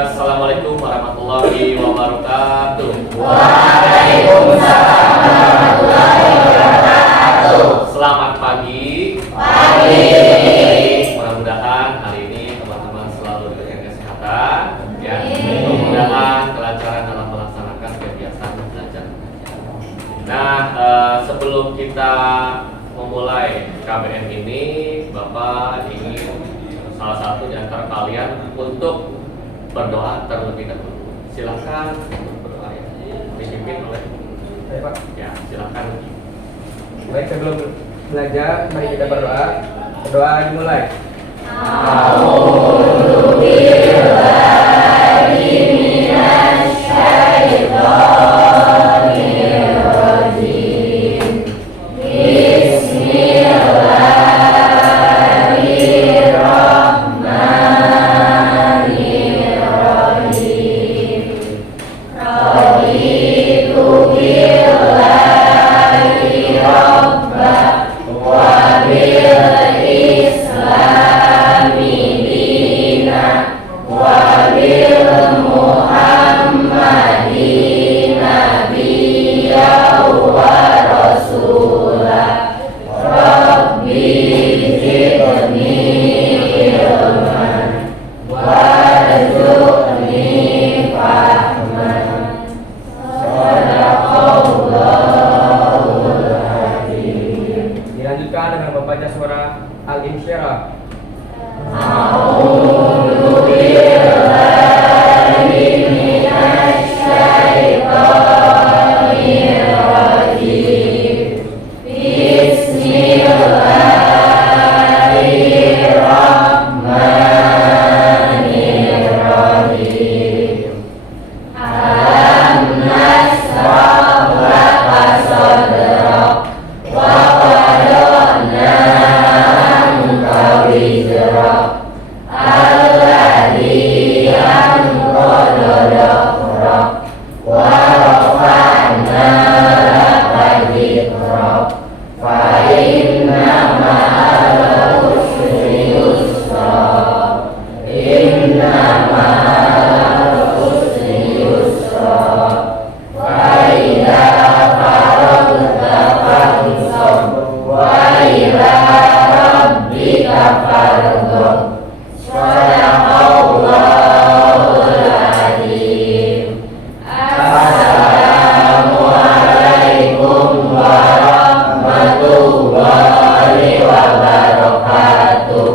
Assalamualaikum warahmatullahi wabarakatuh. Waalaikumsalam warahmatullahi wabarakatuh. Selamat pagi. Pagi. Mudah-mudahan hari ini teman-teman selalu diberikan kesehatan, ya. Mudah-mudahan kelancaran dalam melaksanakan kegiatan belajar. Nah, sebelum kita memulai KBM ini, Bapak ingin salah satu di antara kalian untuk berdoa terlebih dahulu. Silakan untuk berdoa ya. Dipimpin oleh Baik, Pak. ya, silakan. Baik, sebelum belajar, mari kita berdoa. Doa dimulai. Dilanjutkan dengan membaca surah Al-Insyirah.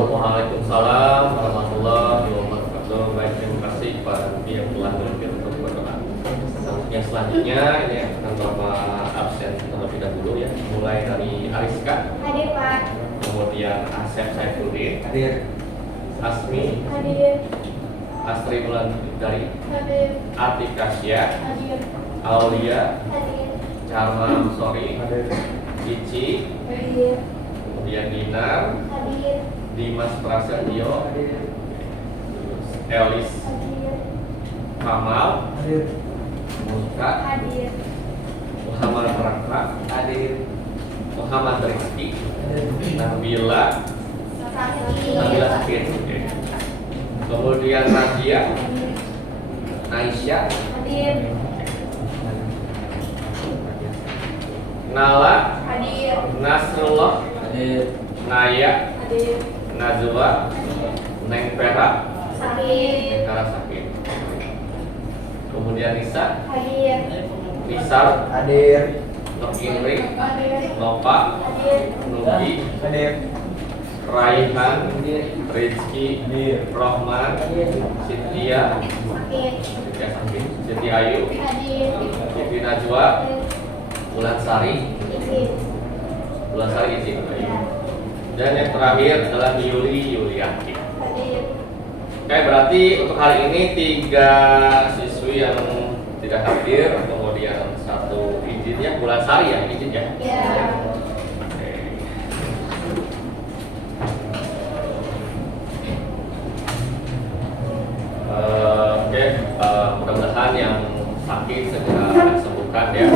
Waalaikumsalam warahmatullahi wabarakatuh. Baik, terima kasih kepada yang telah berpikir untuk berdoa. Yang selanjutnya ini akan Bapak absen terlebih dahulu ya. Mulai dari Ariska, Hadir, Pak. kemudian Asep Saifuddin, Hadir. Asmi, Hadir. Astri Bulan dari Hadir. Atika Syah, Hadir. Aulia, Hadir. Charma Sori, Hadir. Cici, Hadir. kemudian Dinar, Hadir. Dimas Prasetyo, Hadir. Elis Hadir. Kamal, Hadir. Muska, Hadir. Muhammad Raka, Hadir. Muhammad Rizki, Hadir. Nabila Hadir. Sakin, oke. Kemudian Nadia, Aisyah, Hadir. Nala, Hadir. Nasrullah, Hadir. Naya, Hadir. Najwa, Neng Vera, Sakit. Neng Kara Sakin. Kemudian Nisa, Hadir. Nisar, Hadir. Nokingri, Hadir. Nova, Hadir. Nugi, Hadir. Raihan, Hadir. Rizky, Hadir. Rohman, Cynthia, Sakit. Cynthia Sakin, Siti Ayu, Hadir. Siti Najwa, Bulan Sari, Izin. Bulan Sari izin. Dan yang terakhir adalah Yuli Yulianti. Hadir. Oke, berarti untuk hari ini 3 siswi yang tidak hadir, kemudian 1 izin ya, Bulan Sari yang izin ya. Ya. Oke. Mudah-mudahan yang sakit segera disembuhkan ya.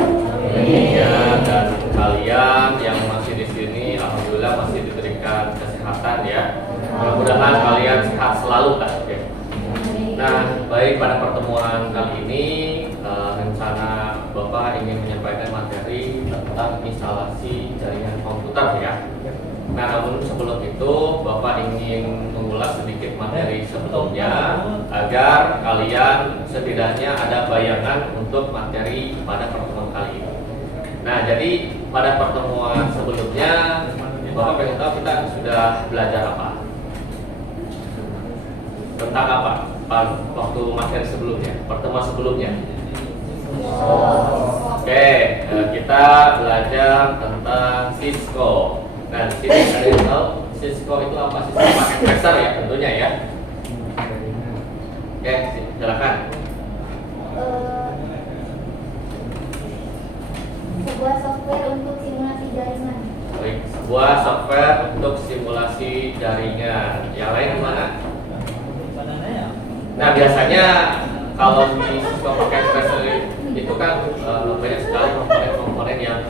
Ya, dan kalian yang masih di sini, alhamdulillah masih diberikan kesehatan ya. Mudah-mudahan kalian sehat selalu kan. Oke. Nah, baik, pada pertemuan kali ini rencana Bapak ingin menyampaikan materi tentang instalasi jaringan komputer ya. Nah, namun sebelum itu Bapak ingin mengulas sedikit materi sebelumnya agar kalian setidaknya ada bayangan untuk materi pada pertemuan kali ini. Nah, jadi pada pertemuan sebelumnya Bapak pengen tahu kita sudah belajar apa? Tentang apa? Waktu materi sebelumnya, pertemuan sebelumnya. Oke, kita belajar tentang Cisco. Nah, di sini ada yang tahu Cisco itu apa? Cisco pakai tracer ya tentunya ya. Oke, silakan. Sebuah software untuk simulasi jaringan. Baik, sebuah software untuk simulasi jaringan. Yang lain gimana? Nah, biasanya kalau di Cisco pakai tracer itu kan banyak sekali komponen-komponen yang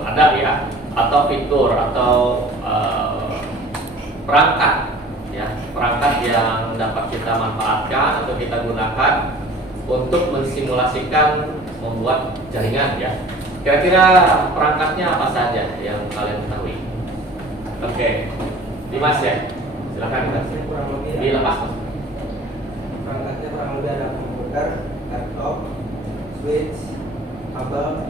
ada ya, atau fitur atau perangkat ya, perangkat yang dapat kita manfaatkan atau kita gunakan untuk mensimulasikan membuat jaringan ya. Kira-kira perangkatnya apa saja yang kalian ketahui? Oke, Dimas ya, silakan dilepas Mas. Perangkatnya kurang lebih ada komputer, laptop, switch, kabel,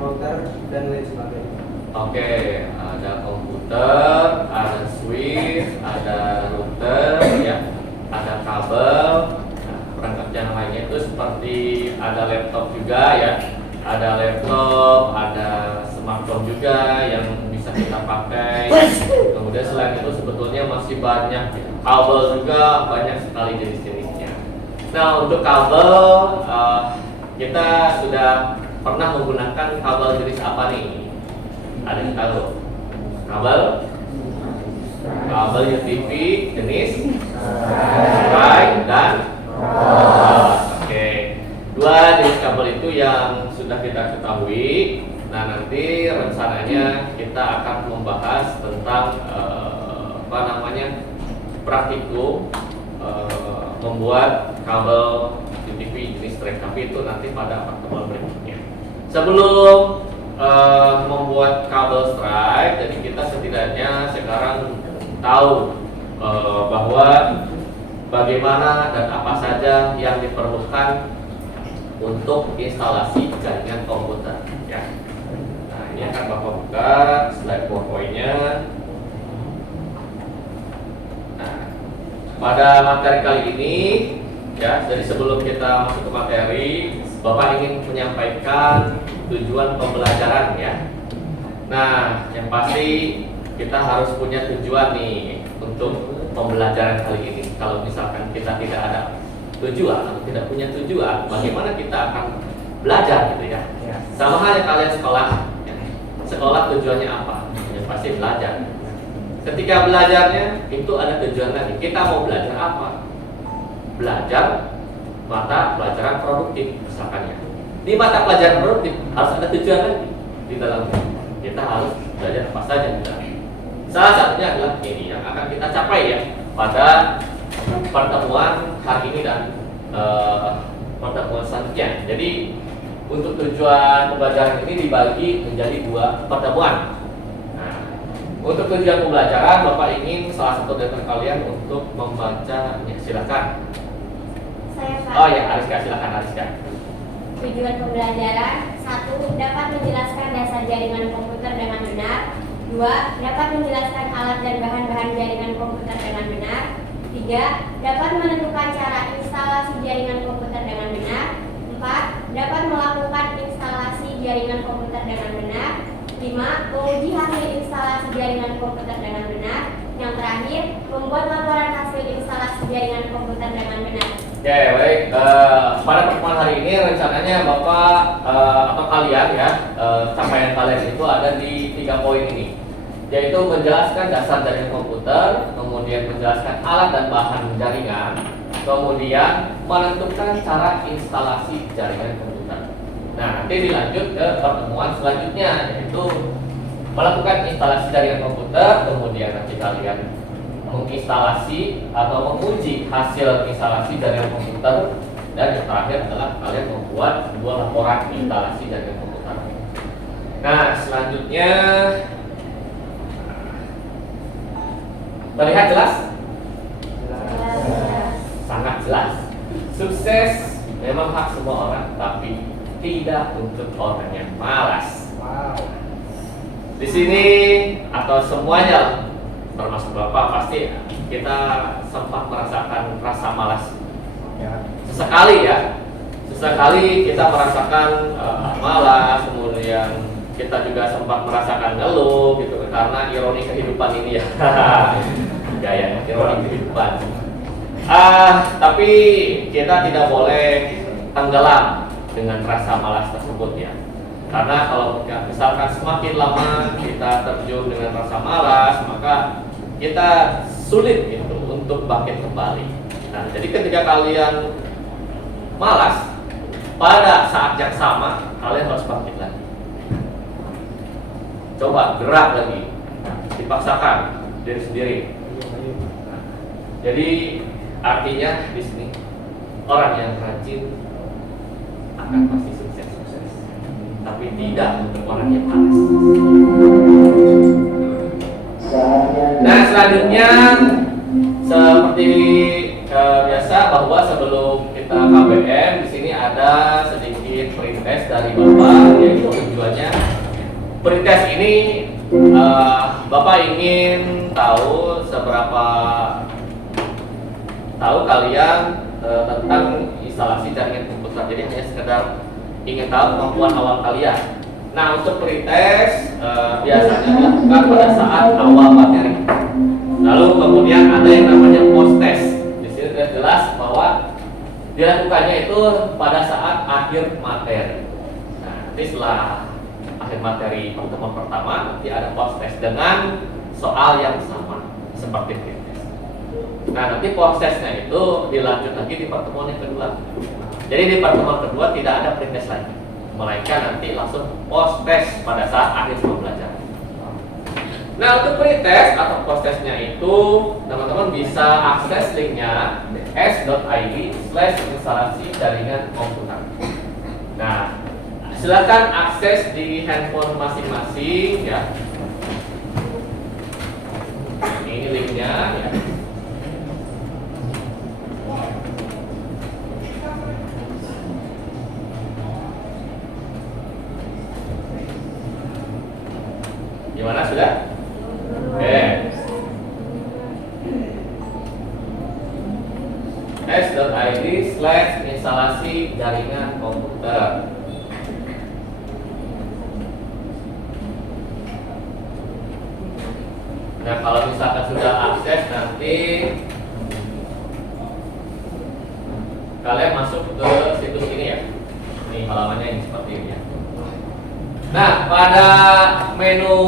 router, dan lain sebagainya. Oke, ada komputer, ada switch, ada router, ya, ada kabel. Nah, perangkat yang lainnya itu seperti ada laptop juga ya, ada laptop, ada smartphone juga yang bisa kita pakai. Kemudian selain itu sebetulnya masih banyak ya. Kabel juga banyak sekali jenis-jenisnya. Nah, untuk kabel kita sudah pernah menggunakan kabel jenis apa nih? Ada yang tahu? Kabel UTP jenis Line dan Oke. Dua jenis kabel itu yang sudah kita ketahui. Nah, nanti rencananya kita akan membahas tentang praktikum membuat kabel UTP jenis straight, tapi itu nanti pada pertemuan berikutnya. Sebelum membuat kabel straight, jadi kita setidaknya sekarang tahu bahwa bagaimana dan apa saja yang diperlukan untuk instalasi jaringan komputer ya. Nah, ini akan Bapak buka slide PowerPoint-nya. Nah, pada materi kali ini ya, jadi sebelum kita masuk ke materi, Bapak ingin menyampaikan tujuan pembelajaran ya. Nah, yang pasti kita harus punya tujuan nih untuk pembelajaran kali ini. Kalau misalkan kita tidak ada tujuan atau tidak punya tujuan, bagaimana kita akan belajar gitu ya. Sama halnya kalian sekolah ya. Sekolah tujuannya apa? Yang pasti belajar. Ketika belajarnya itu ada tujuan lagi. Kita mau belajar apa? Belajar mata pelajaran produktif misalkan ya. Di mata pelajaran produktif harus ada tujuan lagi di dalamnya. Kita harus belajar apa saja di dalamnya. Salah satunya adalah ini yang akan kita capai ya pada pertemuan hari ini dan pertemuan selanjutnya. Jadi untuk tujuan pembelajaran ini dibagi menjadi 2 pertemuan. Nah, untuk tujuan pembelajaran, Bapak ingin salah satu dari kalian untuk membaca, ya, silakan. Saya Pak. Oh ya, Ariska, silakan Ariska. Tujuan pembelajaran 1. Dapat menjelaskan dasar jaringan komputer dengan benar. 2. Dapat menjelaskan alat dan bahan-bahan jaringan komputer dengan benar. 3. Dapat menentukan cara instalasi jaringan komputer dengan benar. 4. Dapat melakukan instalasi jaringan komputer dengan benar. 5. Menguji hasil instalasi jaringan komputer dengan benar. Yang terakhir, membuat laporan hasil instalasi jaringan komputer dengan benar. Oke, baik. Pada pertemuan hari ini rencananya Bapak atau kalian ya, capaian kalian itu ada di 3 poin ini, yaitu menjelaskan dasar jaringan komputer, kemudian menjelaskan alat dan bahan jaringan, kemudian menentukan cara instalasi jaringan komputer. Nah, nanti dilanjut ke pertemuan selanjutnya, yaitu melakukan instalasi jaringan komputer, kemudian nanti kalian menginstalasi atau menguji hasil instalasi jaringan komputer, dan yang terakhir adalah kalian membuat sebuah laporan instalasi jaringan komputer. Nah, selanjutnya terlihat jelas? Sangat jelas. Sukses memang hak semua orang, tapi tidak untuk orang yang malas. Wow. Di sini atau semuanya, termasuk Bapak, pasti kita sempat merasakan rasa malas. Ya. Sesekali ya, sesekali kita merasakan malas, kemudian kita juga sempat merasakan ngeluh gitu, karena ironi kehidupan ini ya. Gaya ironi kehidupan. Tapi kita tidak boleh tenggelam dengan rasa malas tersebut ya. Karena kalau misalkan semakin lama kita terjun dengan rasa malas, maka kita sulit gitu untuk bangkit kembali. Nah, jadi ketika kalian malas, pada saat yang sama kalian harus bangkit lagi. Coba gerak lagi, dipaksakan diri sendiri. Nah, jadi artinya di sini orang yang rajin akan pasti sukses, tapi tidak untuk orang yang malas. Nah, selanjutnya seperti biasa, bahwa sebelum kita KBM, di sini ada sedikit pretest dari Bapak, yaitu tujuannya pretest ini Bapak ingin tahu seberapa tahu kalian tentang instalasi jaringan komputer. Jadi hanya sekedar ingin tahu kemampuan awal kalian. Nah, untuk pretest biasanya dilakukan pada saat awal materi. Lalu kemudian ada yang namanya post test. Di sini sudah jelas bahwa dilakukannya itu pada saat akhir materi. Nah, nanti setelah akhir materi pertemuan pertama, nanti ada post test dengan soal yang sama seperti pretest. Nah, nanti post testnya itu dilanjut lagi di pertemuan yang kedua. Jadi di pertemuan kedua tidak ada pretest lagi, melainkan nanti langsung post test pada saat akhir pembelajaran. Nah, untuk pretest atau post testnya itu teman-teman bisa akses linknya s.id/instalasi jaringan komputer. Nah, silakan akses di handphone masing-masing ya. Ini linknya ya. Gimana, sudah? Oke. s.id/instalasi jaringan komputer. Nah, kalau misalkan sudah akses, nanti kalian masuk ke situs ini ya. Ini halamannya ini seperti ini ya. Nah, pada menu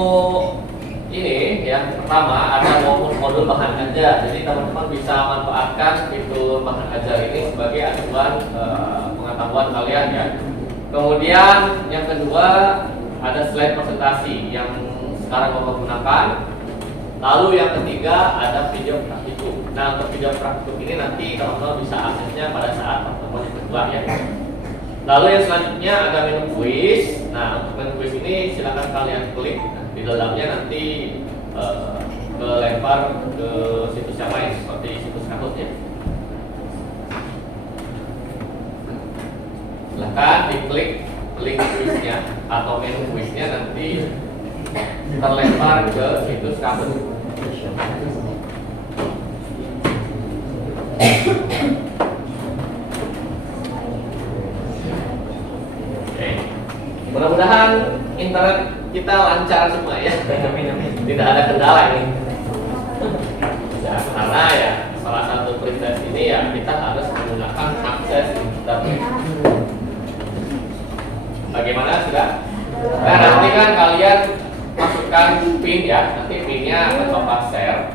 ini yang pertama ada modul bahan ajar. Jadi teman-teman bisa manfaatkan fitur bahan ajar ini sebagai acuan pengetahuan kalian ya. Kemudian yang kedua ada slide presentasi yang sekarang Bapak gunakan. Lalu yang ketiga ada video praktikum. Nah, untuk video praktikum ini nanti teman-teman bisa aksesnya pada saat pertemuan yang kedua ya. Lalu yang selanjutnya ada menu quiz. Nah, untuk menu quiz ini silakan kalian klik. Di dalamnya nanti kelempar ke situs yang lain seperti situs Kahoot ya. Silakan diklik link quiznya atau menu quiznya, nanti terlempar ke situs Kahoot. Mudah-mudahan internet kita lancar semua ya. Tidak ada kendala ini. Ya, karena ya salah satu pretest ini ya kita harus menggunakan akses internet. Bagaimana, sudah? Nah, nanti kan kalian masukkan pin ya. Nanti pinnya akan Bapak share.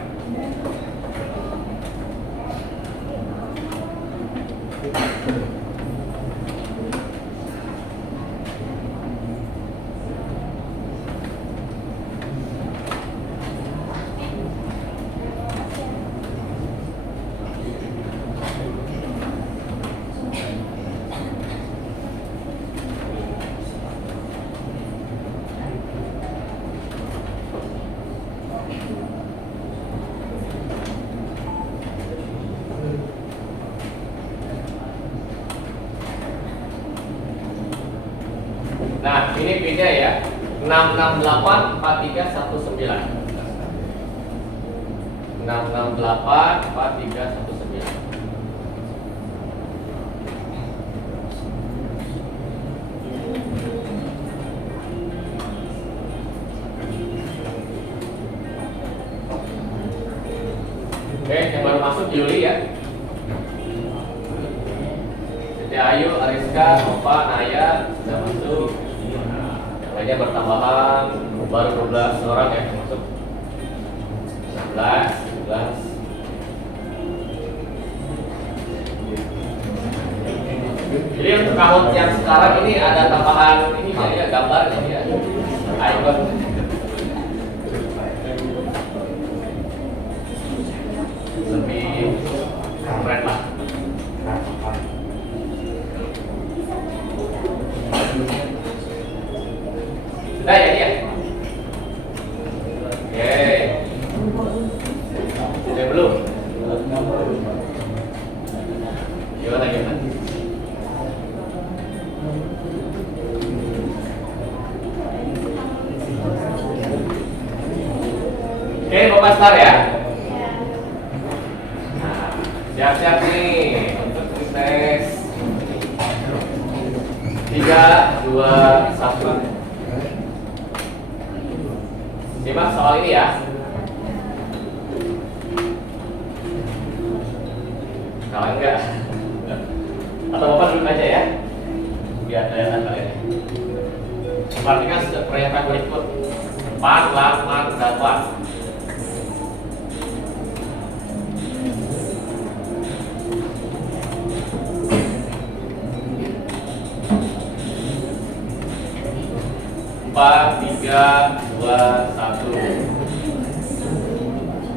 668 4319. 668 4319. Oke, yang baru masuk Yuli ya. Siti Ayu, Ariska, Opa, Naya sudah masuk. Yang lainnya bertambahan baru 12 orang ya yang masuk. 16, 17. Jadi untuk tahun yang sekarang ini ada tambahan ini ya gambarnya ya. Icon. Lebih keren lah. Sudah ya dia. Oke. Sudah belum? Gimana? Oke, Bapak start ya. Siap-siap nih untuk tes 3, 2, 1. Simak soal ini ya. Kalau enggak, atau Bapak duduk aja ya, biar kelihatan kalian. Perhatikan pernyataan berikut: 4, 8, 8. Empat, 3, 2, 1.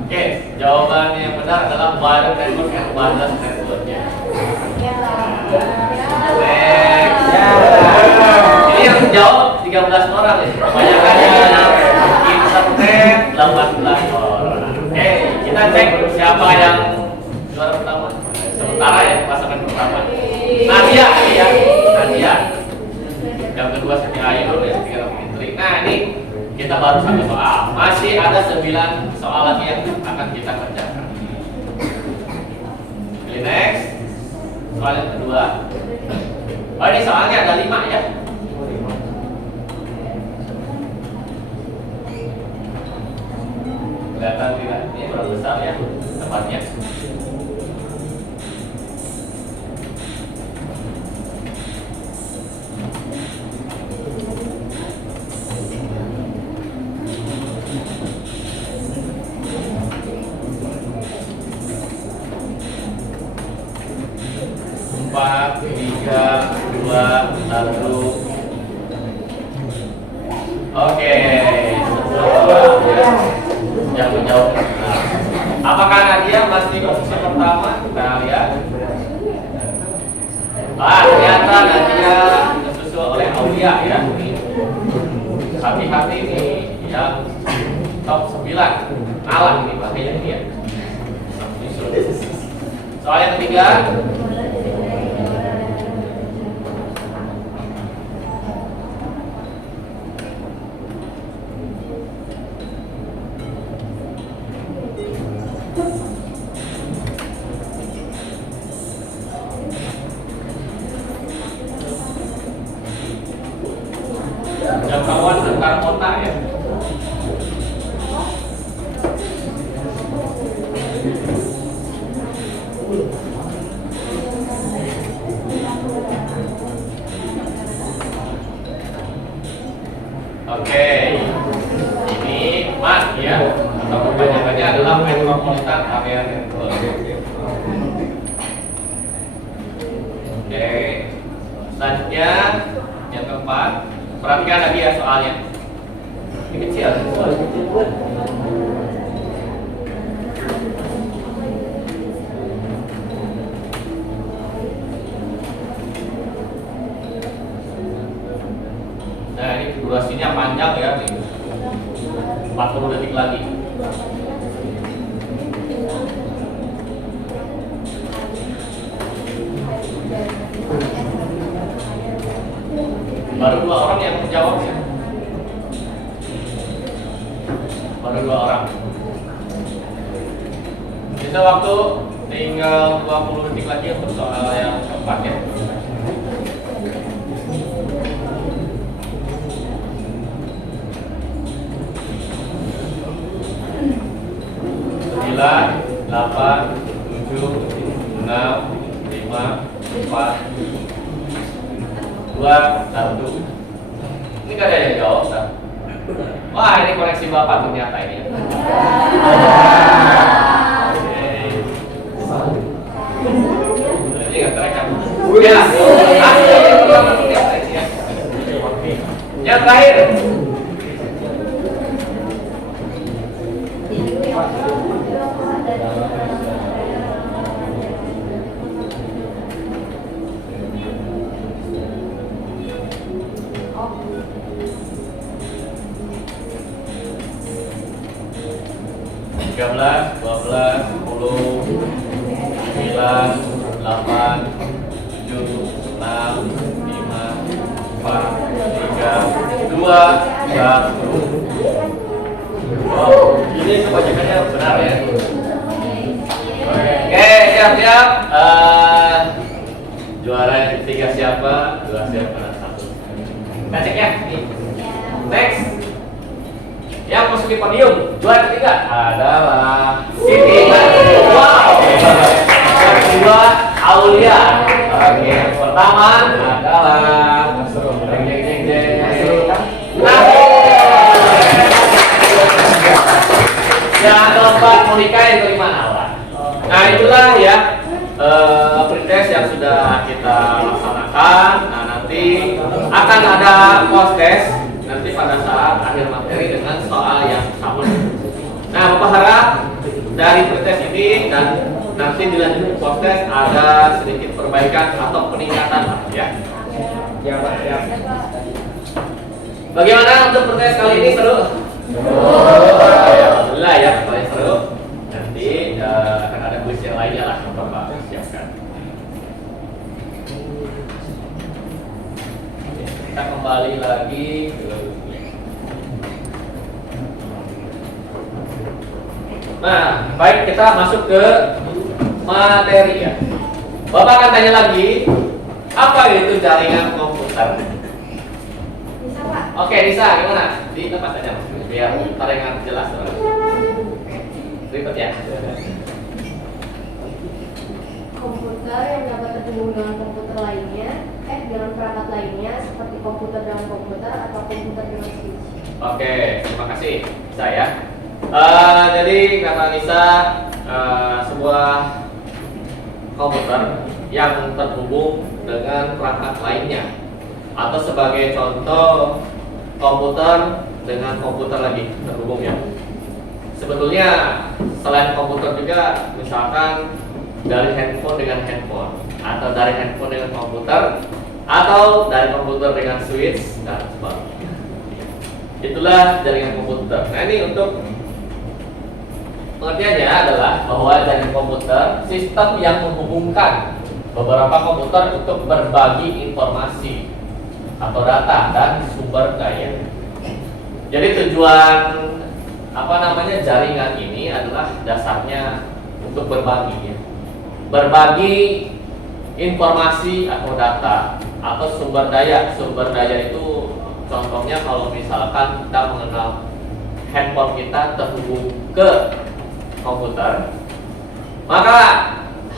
Oke, jawaban yang benar adalah Badan Network and Badan Networknya. Next. Ini yang jawab 13 orang ya. Kebanyakan yang internet 18 orang. Oke, kita cek siapa yang juara pertama. Sementara ya pasangan pertama. Nadia. Yang kedua Siti Ayu, yang ketiga Fitri. Nah ini kita baru satu soal. Masih ada 9 soal lagi yang akan kita kerjakan. Pilih next. Soal yang kedua. Oh ini soalnya ada 5 ya. Kelihatan tidak? Ini berapa besar ya tempatnya? Empat, 3, 2, 1. Oke, yang menjawab. Apakah Nadia masih posisi pertama? Kita lihat. Ternyata Nadia disusul oleh Aulia ya. Hati-hati nih yang top 9. Alah ini bahaya ini ya. Soal yang ketiga. Jangkauan antar kota ya. Oke, ini MAN ya, atau kebanyakannya adalah Metropolitan Area Network. Oke, selanjutnya yang keempat. Perhatikan lagi ya soalnya. Ini kecil, soal kecil pun. Nah ini durasinya panjang ya, 40 detik lagi. Baru 2 orang yang menjawabnya. Baru 2 orang. Sisa waktu tinggal 20 detik lagi untuk soal yang keempat ya. Sembilan, 8, 7, 6, 5, 4, 2, 1. Ini gak ada yang jawab, Ustaz. Wah, ini koneksi Bapak ternyata ini. Ini nggak terekam. Ya, yang terakhir. Tiga belas, 12, 10, 9, 8, 7, 6, 5, 4, 3, 2, 1. Oh, ini kebanyakannya benar ya. Oke, siap-siap. Juara yang ketiga siapa? 2 siapa? 1. Kita cek ya. Next. Yang masuk di podium, juara ketiga adalah Siti. Wow. Yang kedua Aulia. Oke, yang pertama adalah yang keempat Monika, yang kelima Nala. Nah itulah ya pretest yang sudah kita laksanakan. Nah nanti akan ada post test nanti pada saat akhir materi dengan soal yang sama. Nah, Bapak harap dari pretest ini dan nanti dilanjut post test ada sedikit perbaikan atau peningkatan ya. Ya, Pak. Ya. Bagaimana untuk pretest kali ini, seru? Alhamdulillah ya, paling seru. Nanti akan ada kuis yang lainnya lah yang Bapak siapkan. Kita kembali lagi ke nah, baik, kita masuk ke materi ya. Bapak akan tanya lagi, apa itu jaringan komputer? Bisa, Pak? Oke, Nisa, gimana? Di tempat aja Mas, biar taringan jelas. Ribet ya? Komputer yang dapat terhubung dengan komputer lainnya, dengan perangkat lainnya seperti komputer dengan komputer atau komputer dengan switch. Oke, terima kasih saya. Jadi kata Nisa, sebuah komputer yang terhubung dengan perangkat lainnya, atau sebagai contoh komputer dengan komputer lagi terhubung ya. Sebetulnya selain komputer juga, misalkan dari handphone dengan handphone, atau dari handphone dengan komputer, atau dari komputer dengan switch dan sebagainya. Itulah jaringan komputer. Nah ini untuk pengertiannya adalah bahwa jaringan komputer sistem yang menghubungkan beberapa komputer untuk berbagi informasi atau data dan sumber daya. Jadi tujuan jaringan ini adalah dasarnya untuk berbagi ya. Berbagi informasi atau data atau sumber daya. Sumber daya itu contohnya kalau misalkan kita mengenal handphone kita terhubung ke komputer, maka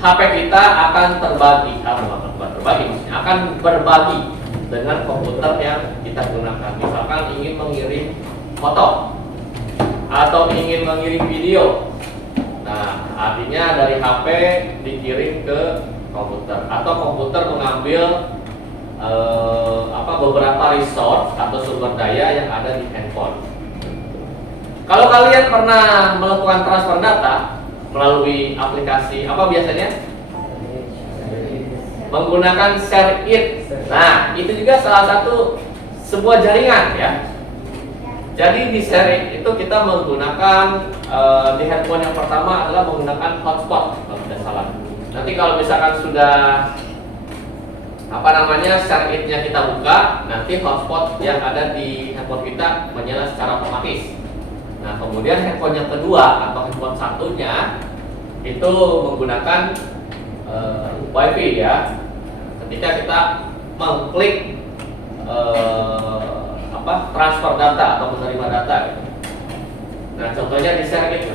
HP kita akan akan berbagi dengan komputer yang kita gunakan. Misalkan ingin mengirim foto atau ingin mengirim video, nah artinya dari HP dikirim ke komputer, atau komputer mengambil beberapa resource atau sumber daya yang ada di handphone. Kalau kalian pernah melakukan transfer data melalui aplikasi apa biasanya? Menggunakan share it. Nah, itu juga salah satu sebuah jaringan ya. Jadi di share it itu kita menggunakan di handphone yang pertama adalah menggunakan hotspot kalau tidak salah. Nanti kalau misalkan sudah share it-nya kita buka, nanti hotspot yang ada di handphone kita menyala secara otomatis. Nah, kemudian handphone yang kedua atau handphone satunya itu menggunakan WiFi ya. Ketika kita mengklik transfer data atau menerima data gitu. Nah, contohnya di share gitu.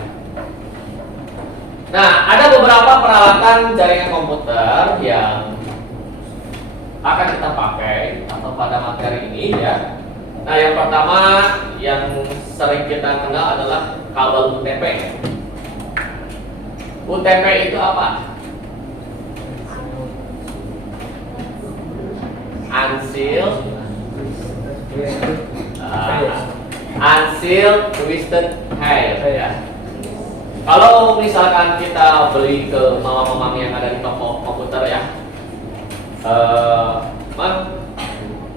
Nah, ada beberapa peralatan jaringan komputer yang akan kita pakai atau pada materi ini ya. Nah, yang pertama yang sering kita kenal adalah kabel UTP. UTP itu apa? Unsealed twisted hair ya. Kalau misalkan kita beli ke mamang-mamang yang ada di toko komputer ya,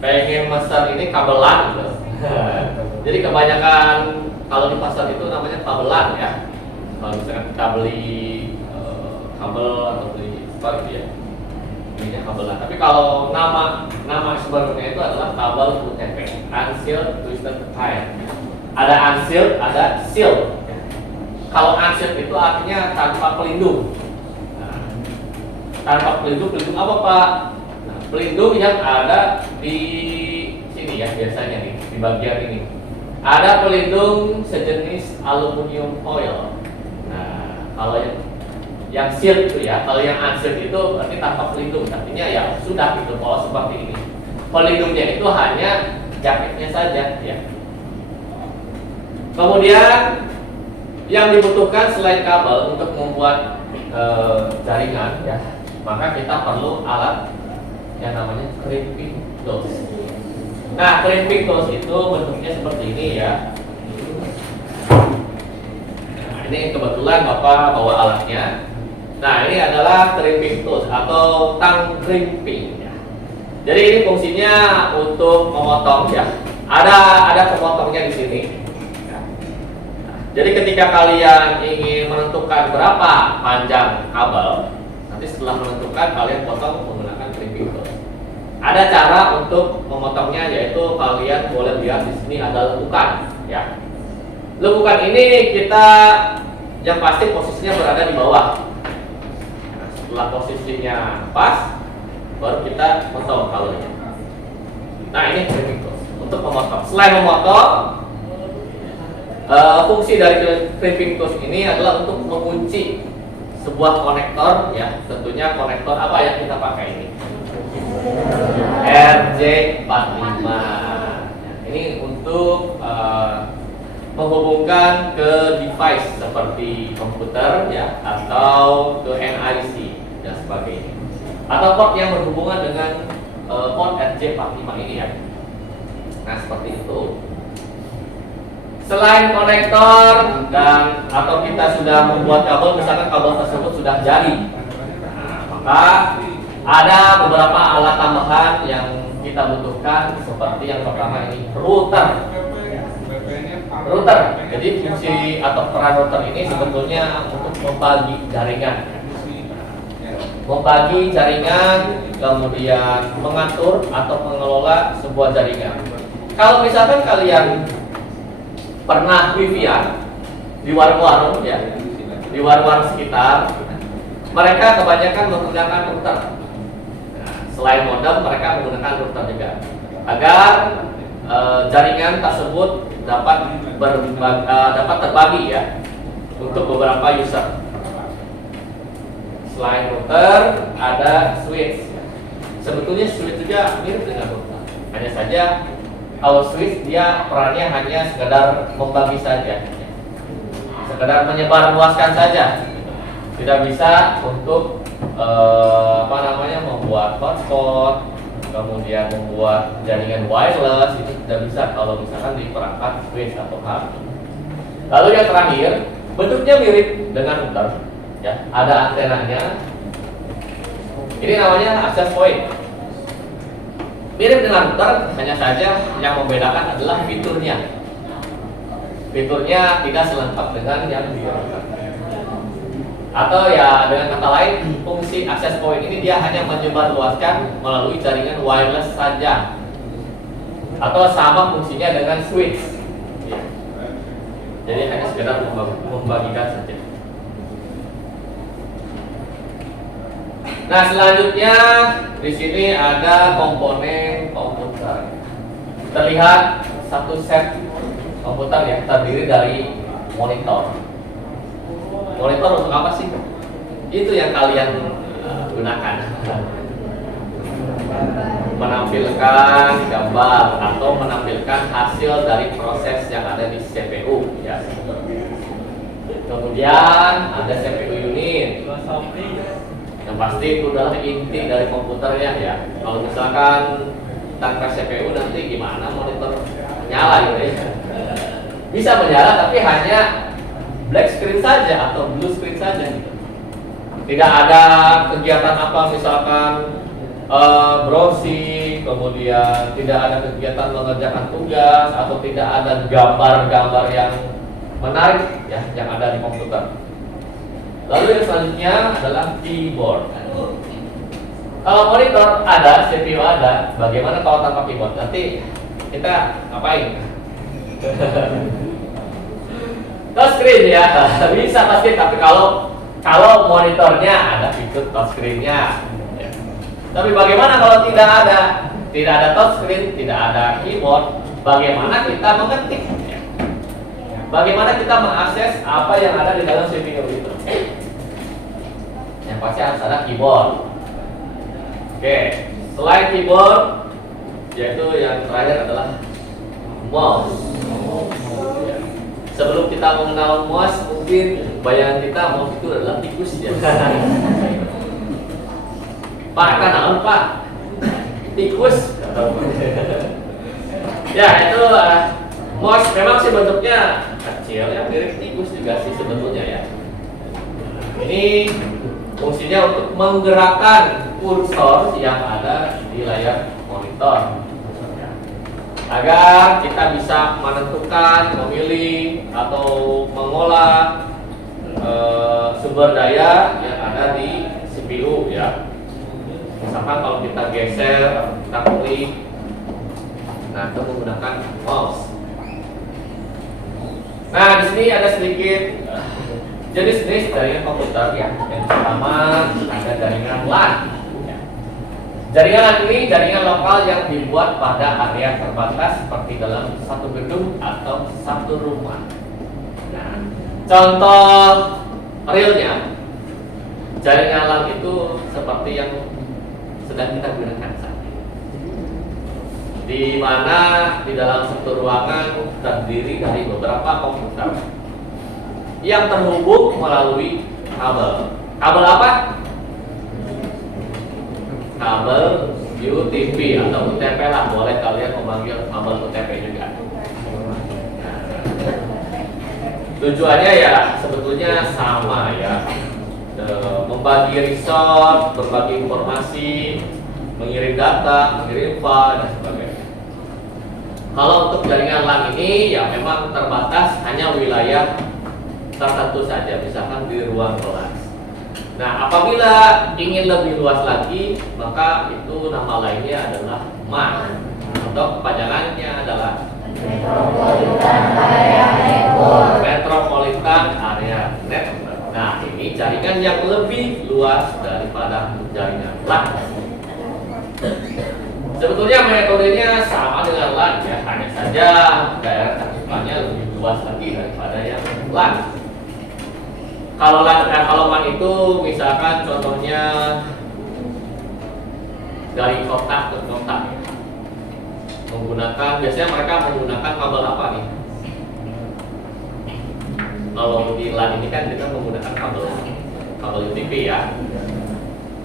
pengen pesan ini kabelan gitu. Jadi kebanyakan kalau di pasar itu namanya kabelan ya. Kalau misalkan kita beli kabel atau beli apa gitu ya, ininya kabelan. Tapi kalau nama sebenarnya itu adalah kabel UTP, unsealed twisted pair. Ada unsealed, ada sealed. Kalau unsealed itu artinya tanpa pelindung. Nah, tanpa pelindung apa Pak? Nah, pelindung yang ada di sini ya biasanya nih di bagian ini. Ada pelindung sejenis aluminium foil. Nah, kalau yang sealed itu ya, kalau yang unsealed itu berarti tanpa pelindung, artinya ya sudah gitu. Kalau seperti ini, pelindungnya itu hanya jaketnya saja ya. Kemudian yang dibutuhkan selain kabel untuk membuat jaringan ya, maka kita perlu alat yang namanya crimping tools. Nah, crimping tools itu bentuknya seperti ini ya. Nah, ini kebetulan Bapak bawa alatnya. Nah, ini adalah crimping tools atau tang crimping ya. Jadi ini fungsinya untuk memotong ya. Ada pemotongnya di sini. Jadi ketika kalian ingin menentukan berapa panjang kabel, nanti setelah menentukan kalian potong menggunakan crimping tool. Ada cara untuk memotongnya, yaitu kalian boleh lihat di sini ada lekukan ya. Lekukan ini kita yang pasti posisinya berada di bawah. Nah, setelah posisinya pas, baru kita potong kabelnya. Nah, ini crimping tool untuk memotong. Selain memotong, fungsi dari crimping tools ini adalah untuk mengunci sebuah konektor ya. Tentunya konektor apa yang kita pakai ini? RJ45. Ini untuk menghubungkan ke device seperti komputer ya, atau ke NIC dan sebagainya, atau port yang berhubungan dengan port RJ45 ini ya. Nah, seperti itu. Selain konektor dan atau kita sudah membuat kabel, misalkan kabel tersebut sudah jadi, nah, maka ada beberapa alat tambahan yang kita butuhkan, seperti yang pertama ini router. Jadi fungsi atau peran router ini sebetulnya untuk membagi jaringan, kemudian mengatur atau mengelola sebuah jaringan. Kalau misalkan kalian pernah wifi-an di warung-warung ya, di warung-warung sekitar, mereka kebanyakan menggunakan router. Nah, selain modem, mereka menggunakan router juga agar jaringan tersebut dapat terbagi ya untuk beberapa user. Selain router, ada switch. Sebetulnya switch juga mirip dengan router, hanya saja kalau switch dia perannya hanya sekedar membagi saja, sekedar menyebarluaskan saja, tidak bisa untuk membuat hotspot, kemudian membuat jaringan wireless, itu tidak bisa kalau misalkan di perangkat switch atau hub. Lalu yang terakhir, bentuknya mirip dengan router, ya, ada antenanya. Ini namanya access point. Mirip dengan router, hanya saja yang membedakan adalah fiturnya. Fiturnya tidak selengkap dengan yang di router. Atau ya dengan kata lain, fungsi access point ini dia hanya menyebarluaskan melalui jaringan wireless saja. Atau sama fungsinya dengan switch. Jadi hanya sekedar membagikan saja. Nah, selanjutnya di sini ada komponen komputer. Terlihat satu set komputer yang terdiri dari monitor. Monitor untuk apa sih? Itu yang kalian gunakan. Menampilkan gambar atau menampilkan hasil dari proses yang ada di CPU ya. Kemudian ada CPU unit. Yang pasti itu adalah inti dari komputernya ya. Kalau misalkan tanpa CPU nanti gimana monitor nyala gitu ya. Bisa menyala tapi hanya black screen saja atau blue screen saja gitu. Tidak ada kegiatan apa misalkan browsing, kemudian tidak ada kegiatan mengerjakan tugas atau tidak ada gambar-gambar yang menarik ya yang ada di komputer. Lalu yang selanjutnya adalah keyboard. Kalau monitor ada, CPU ada, bagaimana kalau tanpa keyboard? Nanti kita ngapain? Touchscreen ya, bisa pasti. Tapi kalau monitornya ada fitur touchscreen-nya. Tapi bagaimana kalau tidak ada touchscreen, tidak ada keyboard? Bagaimana kita mengetik? Bagaimana kita mengakses apa yang ada di dalam CPU itu? Yang pasti harus ada keyboard. Oke, selain keyboard, yaitu yang terakhir adalah mouse. Sebelum kita mengenal mouse, mungkin bayangan kita mouse itu adalah tikus ya. Pak, kan naon Pak? Tikus. Ya itu mouse memang sih bentuknya kecil ya, mirip tikus juga sih sebetulnya ya. Ini fungsinya untuk menggerakkan kursor yang ada di layar monitor agar kita bisa menentukan, memilih atau mengolah sumber daya yang ada di CPU ya. Misalkan kalau kita geser atau kita klik, nah itu menggunakan mouse. Nah di sini ada sedikit jenis-jenis jaringan komputer ya. Yang pertama ada jaringan LAN. Jaringan LAN ini jaringan lokal yang dibuat pada area terbatas seperti dalam satu gedung atau satu rumah. Nah, contoh realnya jaringan LAN itu seperti yang sedang kita gunakan saat ini, di mana di dalam satu ruangan terdiri dari beberapa komputer yang terhubung melalui kabel. Kabel apa? Kabel UTP atau UTP lah, boleh kalian memanggil kabel UTP juga. Tujuannya ya sebetulnya sama ya, membagi resort, berbagi informasi, mengirim data, mengirim file dan sebagainya. Kalau untuk jaringan LAN ini ya memang terbatas hanya wilayah tertentu saja, misalkan di ruang kelas. Nah, apabila ingin lebih luas lagi, maka itu nama lainnya adalah MAN atau kepanjangannya adalah Metropolitan Area Network. Nah, ini jaringan yang lebih luas daripada jaringan LAN. Sebetulnya metodenya sama dengan LAN ya, hanya saja daerah cakupannya lebih luas lagi daripada yang LAN. Kalau MAN itu misalkan contohnya dari kotak ke kotak ya. Biasanya mereka menggunakan kabel apa nih? Kalau di LAN ini kan kita menggunakan kabel UTP ya.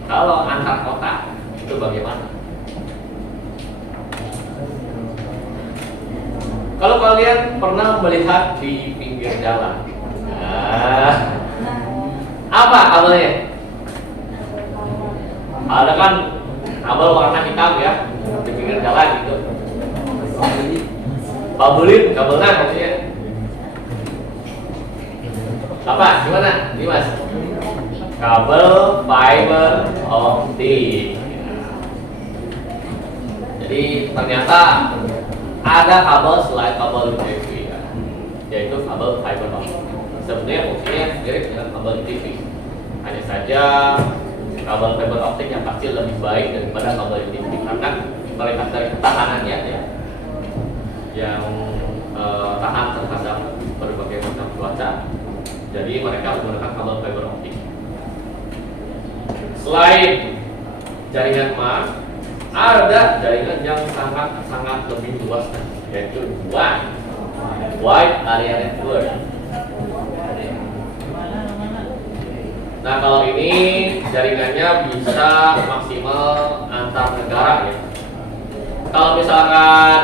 Kalau antar kota itu bagaimana? Kalau kalian pernah melihat di pinggir jalan, apa kabelnya? Ada kan kabel warna hitam ya di pinggir jalan gitu. Pabulit kabelnya maksudnya. Apa? Gimana? Dimas? Kabel fiber optik. Jadi ternyata ada kabel selain kabel UTP ya. yaitu kabel fiber optik. Sebenarnya fungsinya mirip dengan kabel TV, hanya saja kabel fiber optik yang pasti lebih baik daripada kabel TV karena melihat dari ketahanannya ya, yang tahan terhadap berbagai macam cuaca. Jadi mereka menggunakan kabel fiber optik. Selain jaringan emas, ada jaringan yang sangat lebih luas, yaitu wide area network. Nah, kalau ini jaringannya bisa maksimal antar negara ya. Kalau misalkan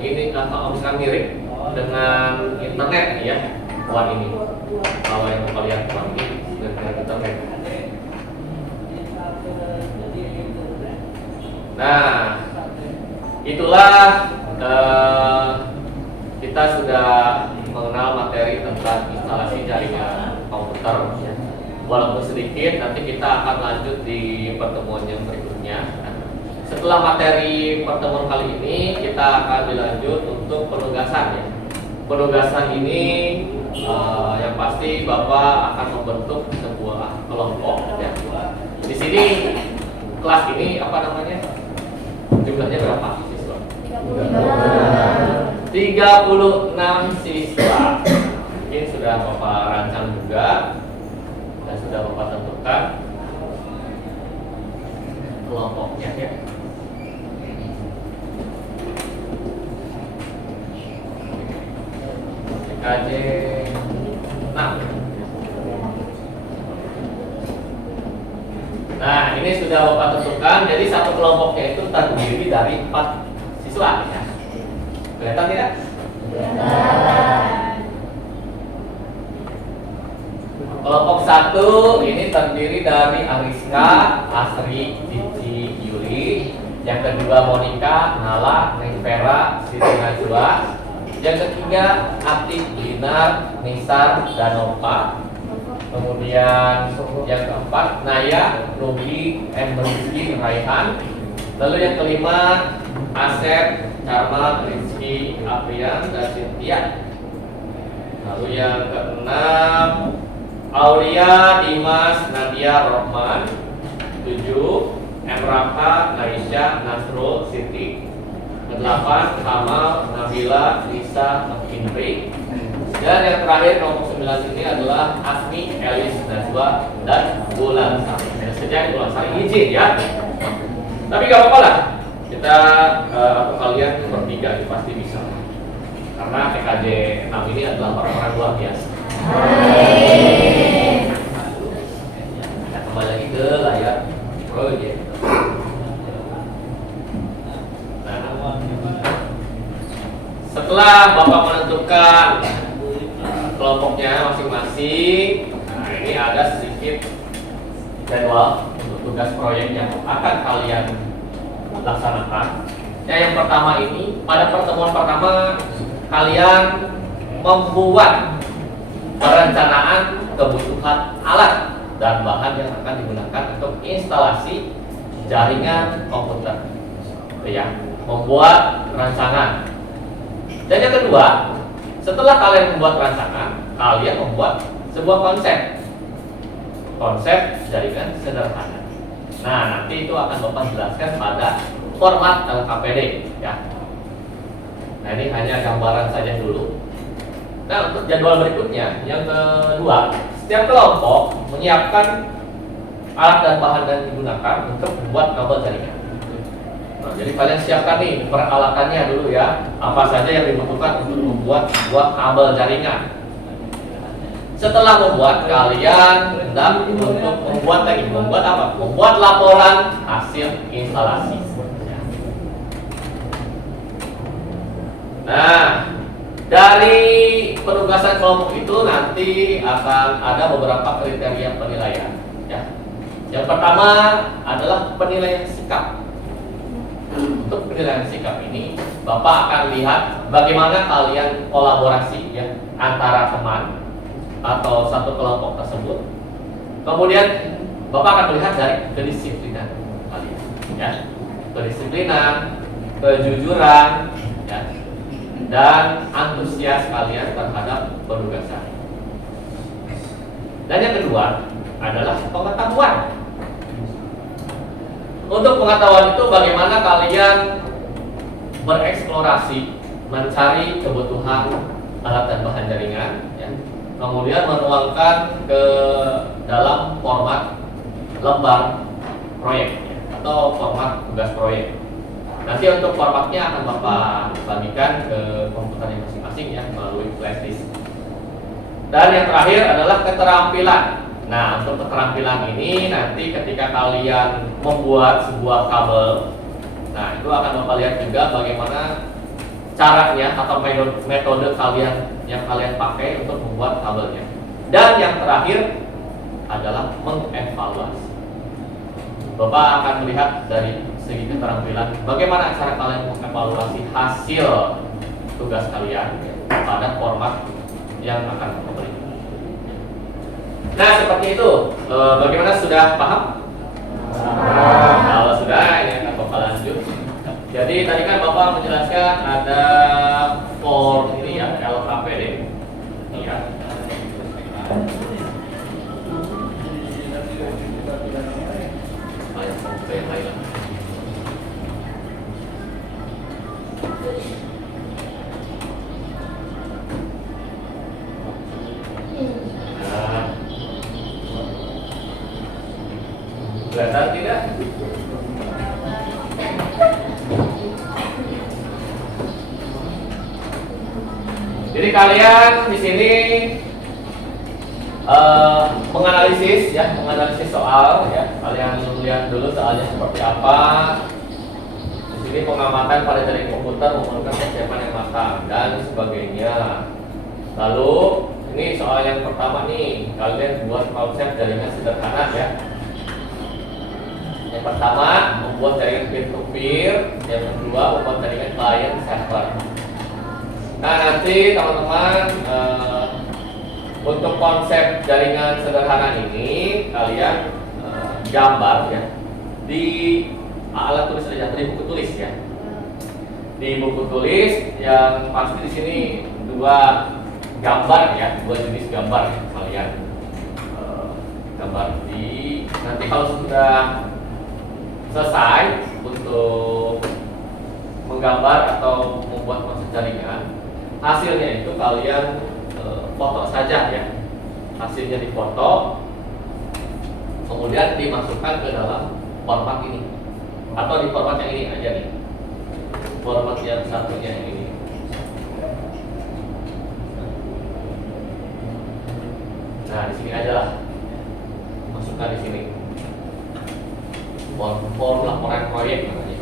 ini kalau misalkan mirip dengan internet ya, WAN ini. Kalau yang mau lihat WAN ini dengan internet. Nah, itulah kita sudah mengenal materi tentang instalasi jaringan komputer. Walaupun sedikit, nanti kita akan lanjut di pertemuan yang berikutnya. Setelah materi pertemuan kali ini, kita akan dilanjut untuk penugasan ya. Penugasan ini yang pasti Bapak akan membentuk sebuah kelompok ya. Di sini kelas ini apa namanya? Jumlahnya berapa siswa? 36 siswa. Mungkin sudah Bapak rancang juga dan sudah Bapak tentukan kelompoknya ya. KJ 6. Nah, ini sudah Bapak tentukan. Jadi satu kelompoknya itu terdiri dari 4 siswa ya. Kelihatan tidak? Kelompok 1 ini terdiri dari Ariska, Asri, Cici, Yuli. Yang kedua Monica, Nala, Neng Vera, Siti Najwa. Yang ketiga Atik, Linar, Nisar, dan Nova. Kemudian yang keempat Naya, Ruby, Rizky, Raihan. Lalu yang kelima Asep, Karma, Rizky, Aprian, dan Cynthia. Lalu yang keenam Aulia, Dimas, Nadia, Rohman. 7 Emraka, Aisyah, Nasrul, Siti. 8 Kamal, Nabila, Lisa, Indri. Dan yang terakhir kelompok 9 ini adalah Asmi, Elis, Najwa, dan Bulan Sari. Sejak Bulan Sari izin ya. Tapi gak apa-apa lah. Kita atau kalian bertiga itu pasti bisa. Karena TKJ 6 ini adalah orang-orang luar biasa. Kita kembali lagi ke layar proyek. Setelah Bapak menentukan kelompoknya masing-masing, nah ini ada sedikit jadwal untuk tugas proyek yang akan kalian laksanakan. Yang pertama ini, pada pertemuan pertama kalian membuat perencanaan kebutuhan alat dan bahan yang akan digunakan untuk instalasi jaringan komputer. Ya, membuat rancangan. Dan yang kedua, setelah kalian membuat rancangan, kalian membuat sebuah konsep jaringan sederhana. Nah, nanti itu akan Bapak jelaskan pada format LKPD ya. Nah, ini hanya gambaran saja dulu. Nah, untuk jadwal berikutnya, yang kedua, setiap kelompok menyiapkan alat dan bahan yang digunakan untuk membuat kabel jaringan. Nah, jadi kalian siapkan nih peralatannya dulu ya. Apa saja yang dibutuhkan untuk membuat sebuah kabel jaringan. Setelah membuat, kalian hendak untuk membuat apa? Membuat laporan hasil instalasi. Nah, dari penugasan kelompok itu nanti akan ada beberapa kriteria penilaian. Ya. Yang pertama adalah penilaian sikap. Untuk penilaian sikap ini, Bapak akan lihat bagaimana kalian kolaborasi ya antara teman atau satu kelompok tersebut. Kemudian Bapak akan melihat dari kedisiplinan kalian, ya, kedisiplinan, kejujuran, ya, dan antusias kalian terhadap penugasan. Dan yang kedua adalah pengetahuan. Untuk pengetahuan itu bagaimana kalian bereksplorasi, mencari kebutuhan alat dan bahan jaringan, ya. Kemudian menuangkan ke dalam format lembar proyek, ya, atau format tugas proyek. Nanti untuk formatnya akan Bapak bagikan ke komputernya masing-masing, ya, melalui flashdisk. Dan yang terakhir adalah keterampilan. Nah, untuk keterampilan ini nanti ketika kalian membuat sebuah kabel, nah itu akan Bapak lihat juga bagaimana caranya atau metode kalian yang kalian pakai untuk membuat kabelnya. Dan yang terakhir adalah mengevaluasi. Bapak akan melihat dari segi keterampilan bagaimana cara kalian mengevaluasi hasil tugas kalian pada format yang akan Bapak berikan. Nah, seperti itu. Bagaimana, sudah paham? Kalau sudah, ini akan Bapak lanjut. Jadi tadi kan Bapak menjelaskan ada form ini ya, LKPD. Iya. Kelihatan tidak? Jadi kalian di sini menganalisis soal, ya. Kalian lihat dulu soalnya seperti apa. Di sini pengamatan pada jaringan komputer memerlukan persiapan yang matang dan sebagainya. Lalu ini soal yang pertama nih, kalian buat konsep jaringan sederhana, ya. Yang pertama membuat jaringan peer-to-peer, yang kedua membuat jaringan client server. Nah, nanti teman-teman untuk konsep jaringan sederhana ini kalian gambar, ya, di alat tulis saja, di buku tulis, ya. Di buku tulis yang pasti di sini dua gambar, ya, dua jenis gambar, ya, kalian gambar di nanti kalau sudah selesai untuk menggambar atau membuat konsep jaringan, hasilnya itu kalian foto saja, ya. Hasilnya difoto, kemudian dimasukkan ke dalam format ini, atau di format yang ini aja nih, format yang satunya yang ini. Nah, di sini aja lah, masukkan di sini. Form laporan proyek namanya.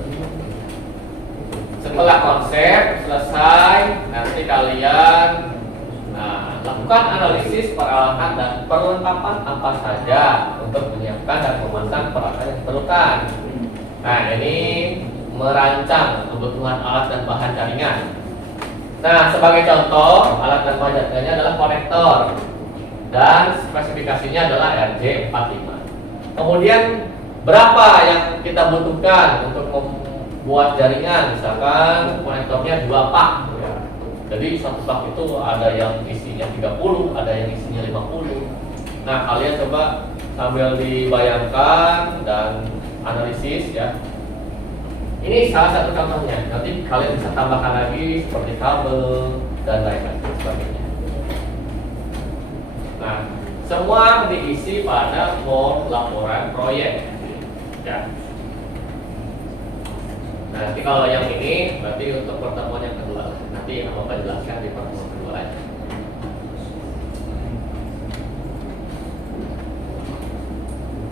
Setelah konsep selesai, nanti kalian lakukan analisis peralatan dan perlengkapan apa saja untuk menyiapkan dan memasang peralatan yang diperlukan. Nah, ini merancang kebutuhan alat dan bahan jaringan. Nah, sebagai contoh, alat dan bahan jaringannya adalah konektor dan spesifikasinya adalah RJ45. Kemudian berapa yang kita butuhkan untuk membuat jaringan? Misalkan konektornya 2 pak, ya. Jadi satu pak itu ada yang isinya 30, ada yang isinya 50. Nah, kalian coba sambil dibayangkan dan analisis, ya. Ini salah satu contohnya. Nanti kalian bisa tambahkan lagi seperti kabel dan lain-lain sebagainya. Nah, semua diisi pada form laporan proyek, ya. Nah, nanti kalau yang ini berarti untuk pertemuan yang kedua. Nanti yang Bapak jelaskan di pertemuan kedua aja.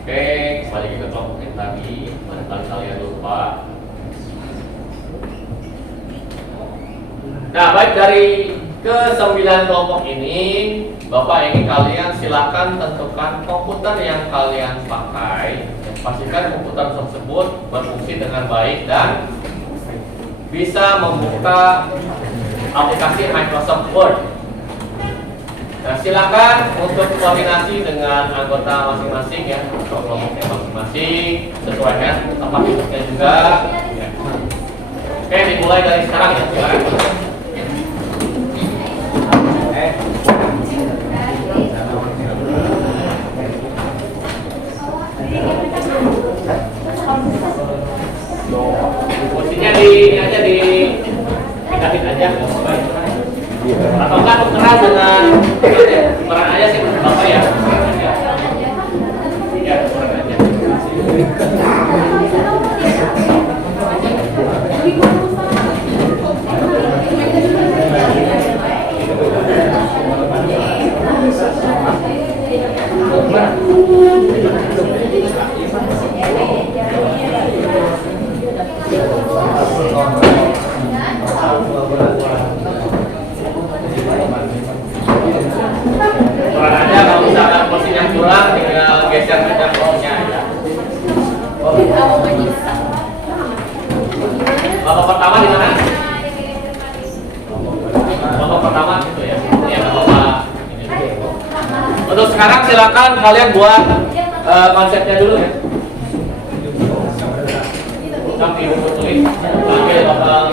Oke, kembali ke kelompok yang tadi. Barangkali kalian lupa. Nah, baik, dari ke-9 kelompok ini, Bapak ingin kalian silakan tentukan komputer yang kalian pakai. Pastikan komputer tersebut berfungsi dengan baik dan bisa membuka aplikasi Microsoft Word. Nah, silakan untuk koordinasi dengan anggota masing-masing, ya, atau kelompoknya masing-masing, sesuaikan tempat duduknya juga. Ya. Oke, dimulai dari sekarang, ya. Silakan. Untuk sekarang silakan kalian buat konsepnya dulu ya. Nanti ibu tulis panggil bakal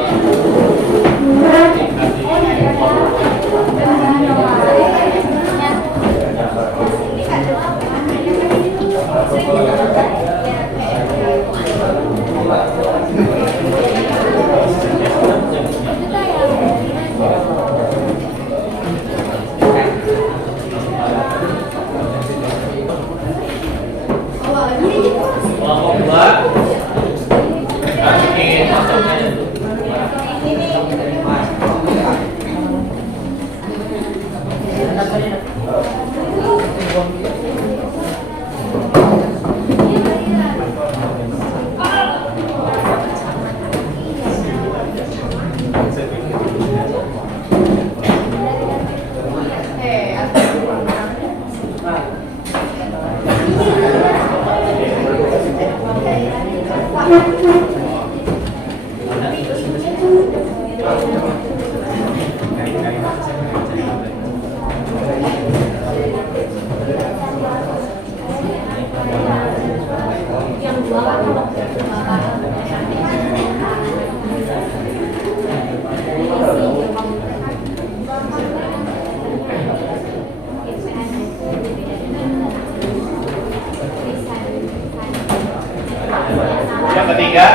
kelompok 2 bikin konsepnya dulu. Yang ketiga,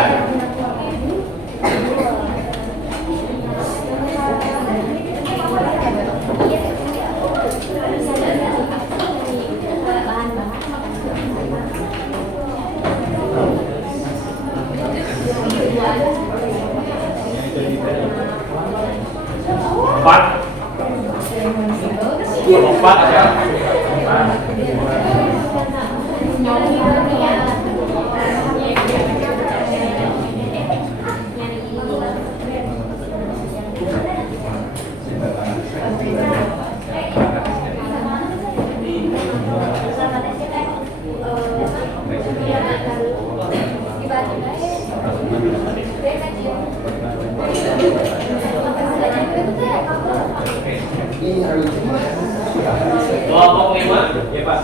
empat, empat ya. Kelompok 5, ya Pak.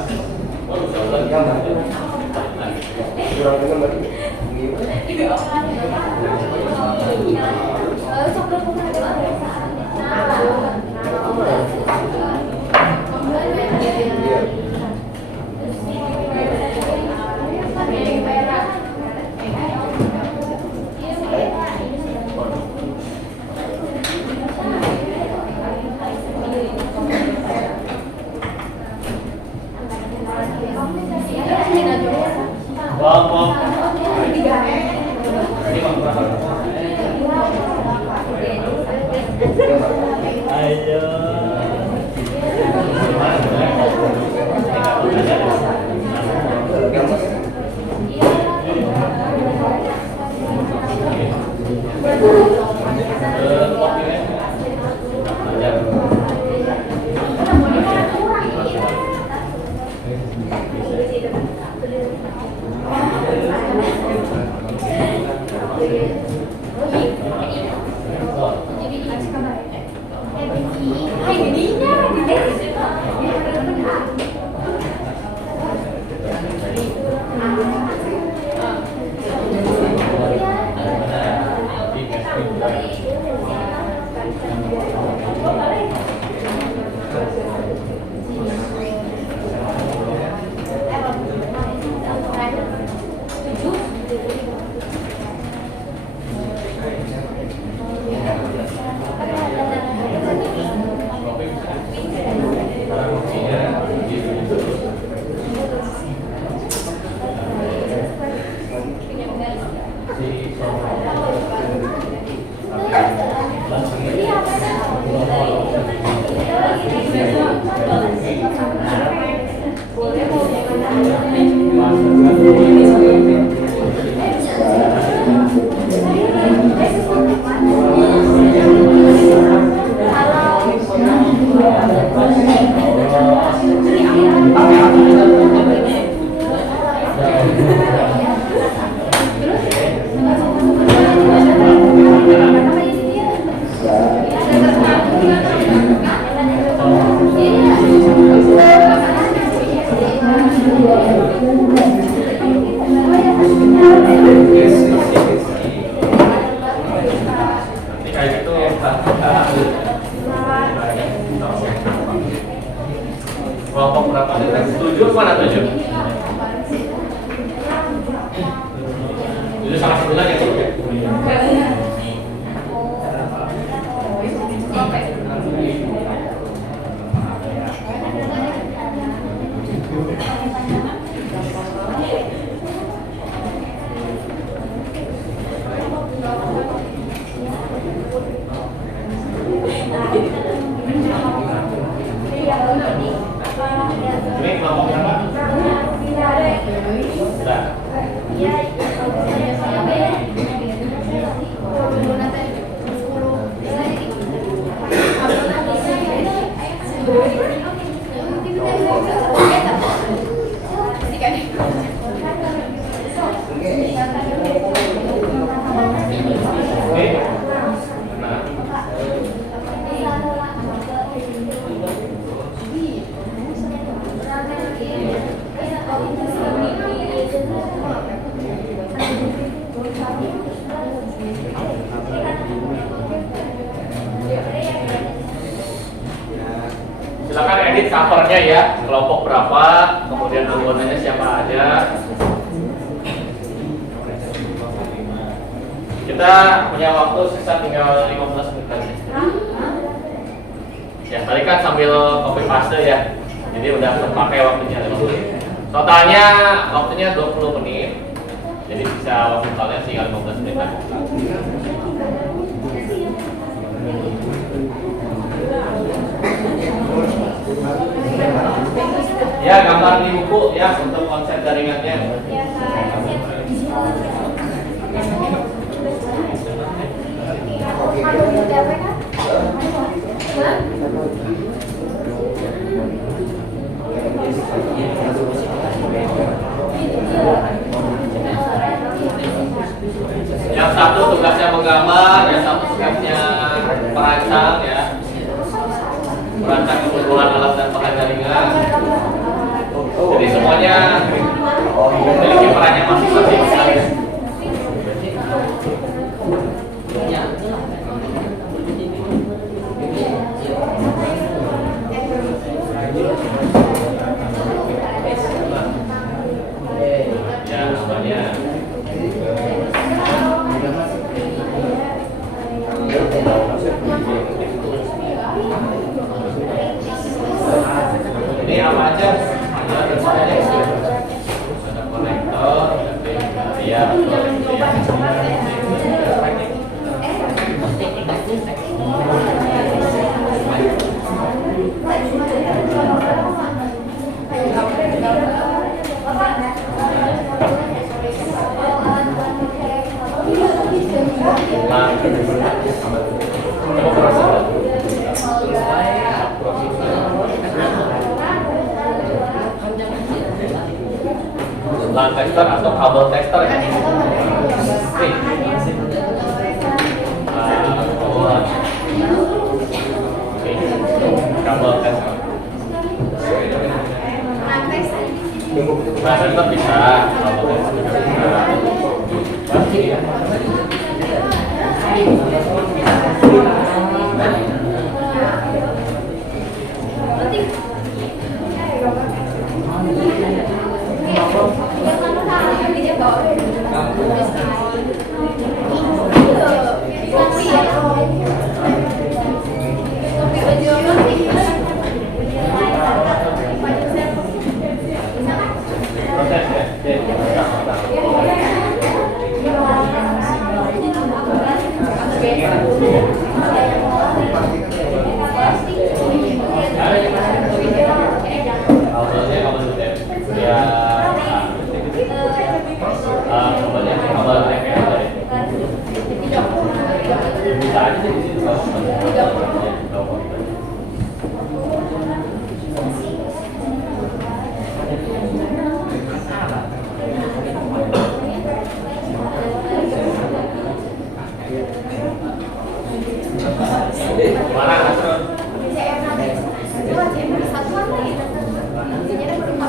Kelompok Kelompok berapa nih? 7 mana 7? 7 sama 9 ya? Ini kelompok berapa? Sudah. Oke. Nah. Silakan edit covernya ya, kelompok berapa, kemudian anggotanya siapa aja. Kita punya waktu sisa tinggal 15 menit lagi. Ya, tadi kan sambil copy paste ya, jadi udah terpakai waktunya 15 menit. Totalnya waktunya 20 menit, jadi bisa waktu totalnya tinggal 15 menit lagi. Ya, gambar di buku ya untuk konsep jaringannya. Yang satu tugasnya menggambar, yang satu tugasnya merancang ya. Merancang keseluruhan alat dan bahan jaringan. Jadi semuanya memiliki perannya masing-masing. Ya, namanya. Ini apa aja? Ada konektor, ya. Line tester atau kabel tester ya? Kabel tester. Nah, tetap bisa kabel tester bisa.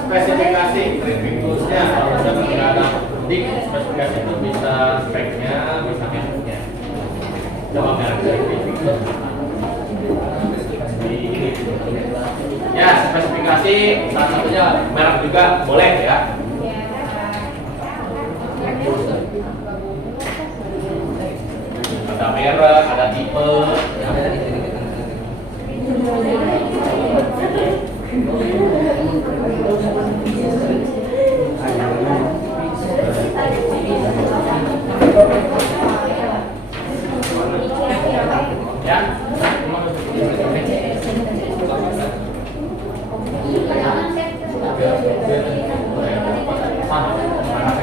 Spesifikasi tripping toolsnya kalau misalnya tidak ada penting spesifikasi itu bisa speknya, bisa mereknya. Coba merek tripping tools. Ya, spesifikasi spesifikasi salah satunya merek juga boleh ya. Ada merek, ada tipe. Ya.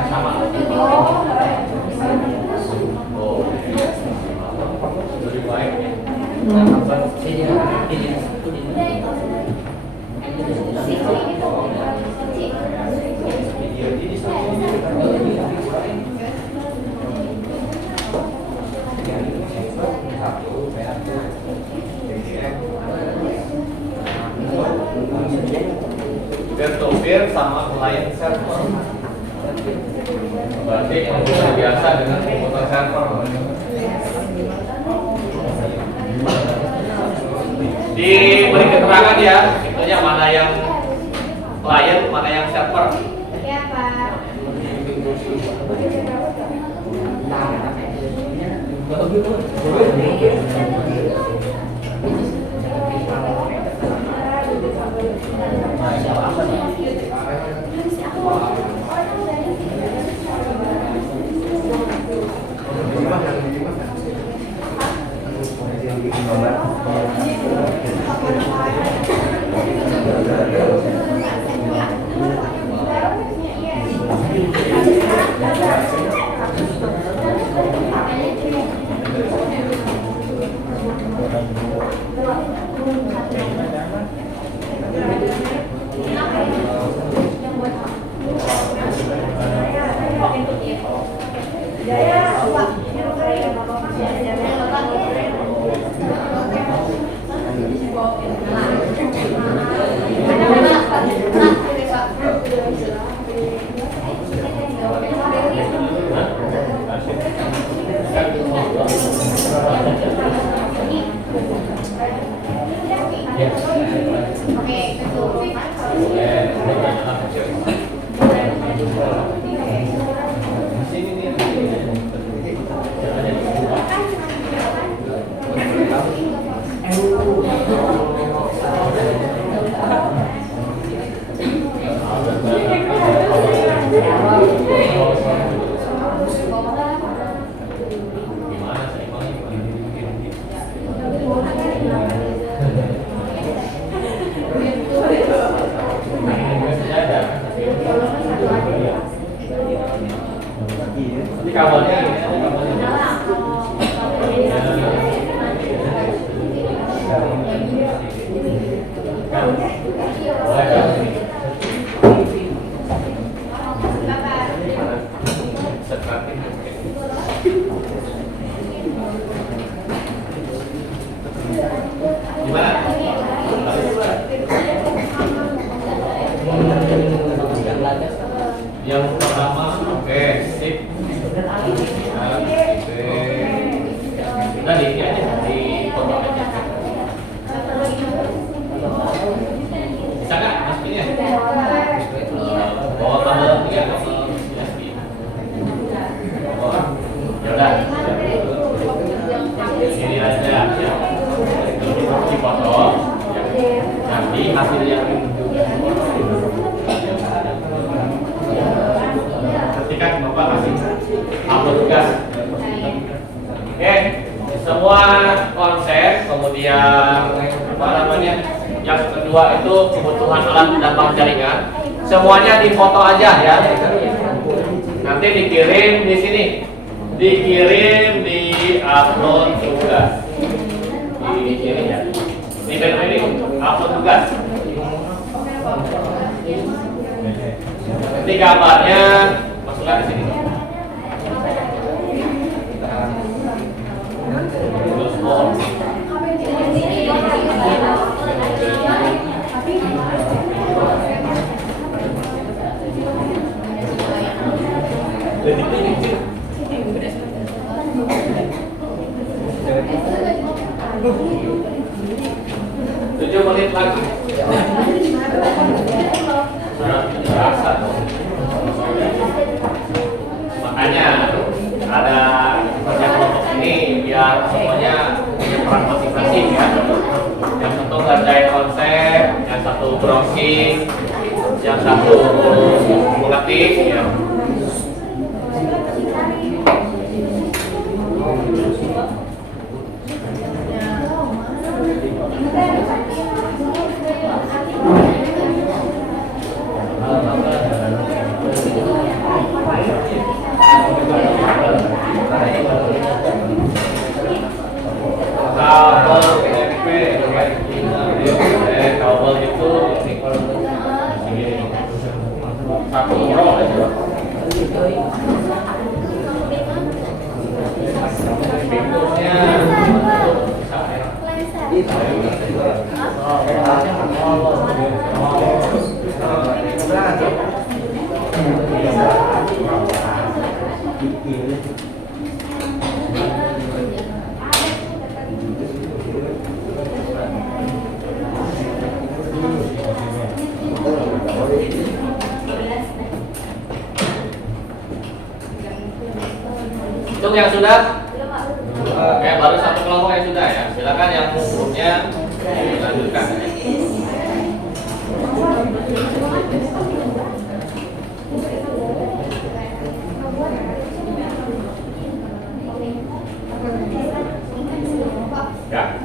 Sama. Oh. Lebih baik. Peer-to-peer sama client server. Berarti komputer biasa dengan komputer server. Diberi keterangan ya, itunya mana yang client, mana yang server. Ya, Pak. Kabarnya yang pertama, oke, sip. Udah di aja di foto aja. Bisa nggak masukinnya? Bawa kabel ya, kabel USB. Ya udah. Ini aja ya. Di foto. Nanti hasil yang ketika Bapak kasih upload tugas. Oke, semua konsep, kemudian apa namanya? Yang kedua itu kebutuhan alat dan bahan jaringan. Semuanya difoto aja ya. Nanti dikirim di sini. Dikirim di upload tugas. Dikirim ya. Di menu ini upload tugas. Ini gambarnya masukkan di sini. Terus tujuh menit lagi. yang satu mengerti ya. Kabel itu satu row aja. Untuk yang sudah, oke, baru satu kelompok yang sudah ya. Silakan yang umumnya dilanjutkan. Ya.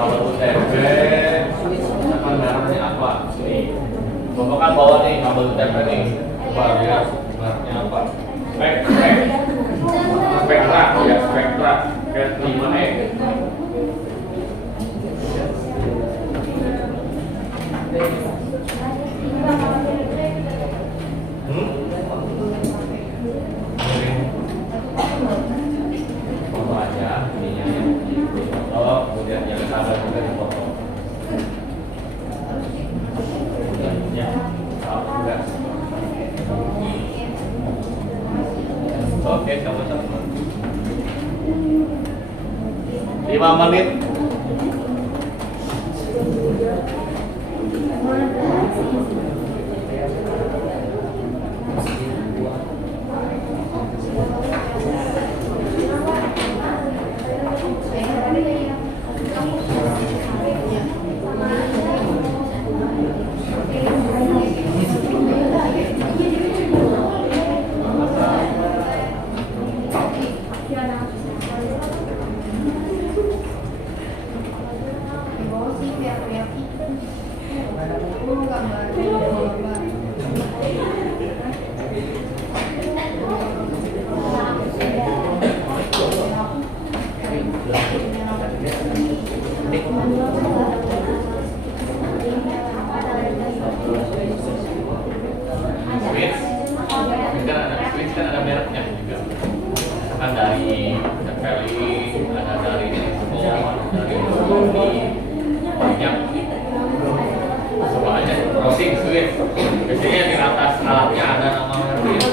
Kalau UTP, akan merahnya apa? Nih, Bapak bawa nih kabel UTP nih. Coba lihat merahnya apa? Spektra, ya spektra, kayak 5E. Foto aja, ininya ya. Foto, kemudian yang kabel juga dipoto. Ya, juga. Oke, sama-sama. 5 menit. Switch kan ada mereknya juga. Kan dari Capelli, ada dari dari banyak. Coba aja browsing switch. Biasanya di atas alatnya ada nama mereknya.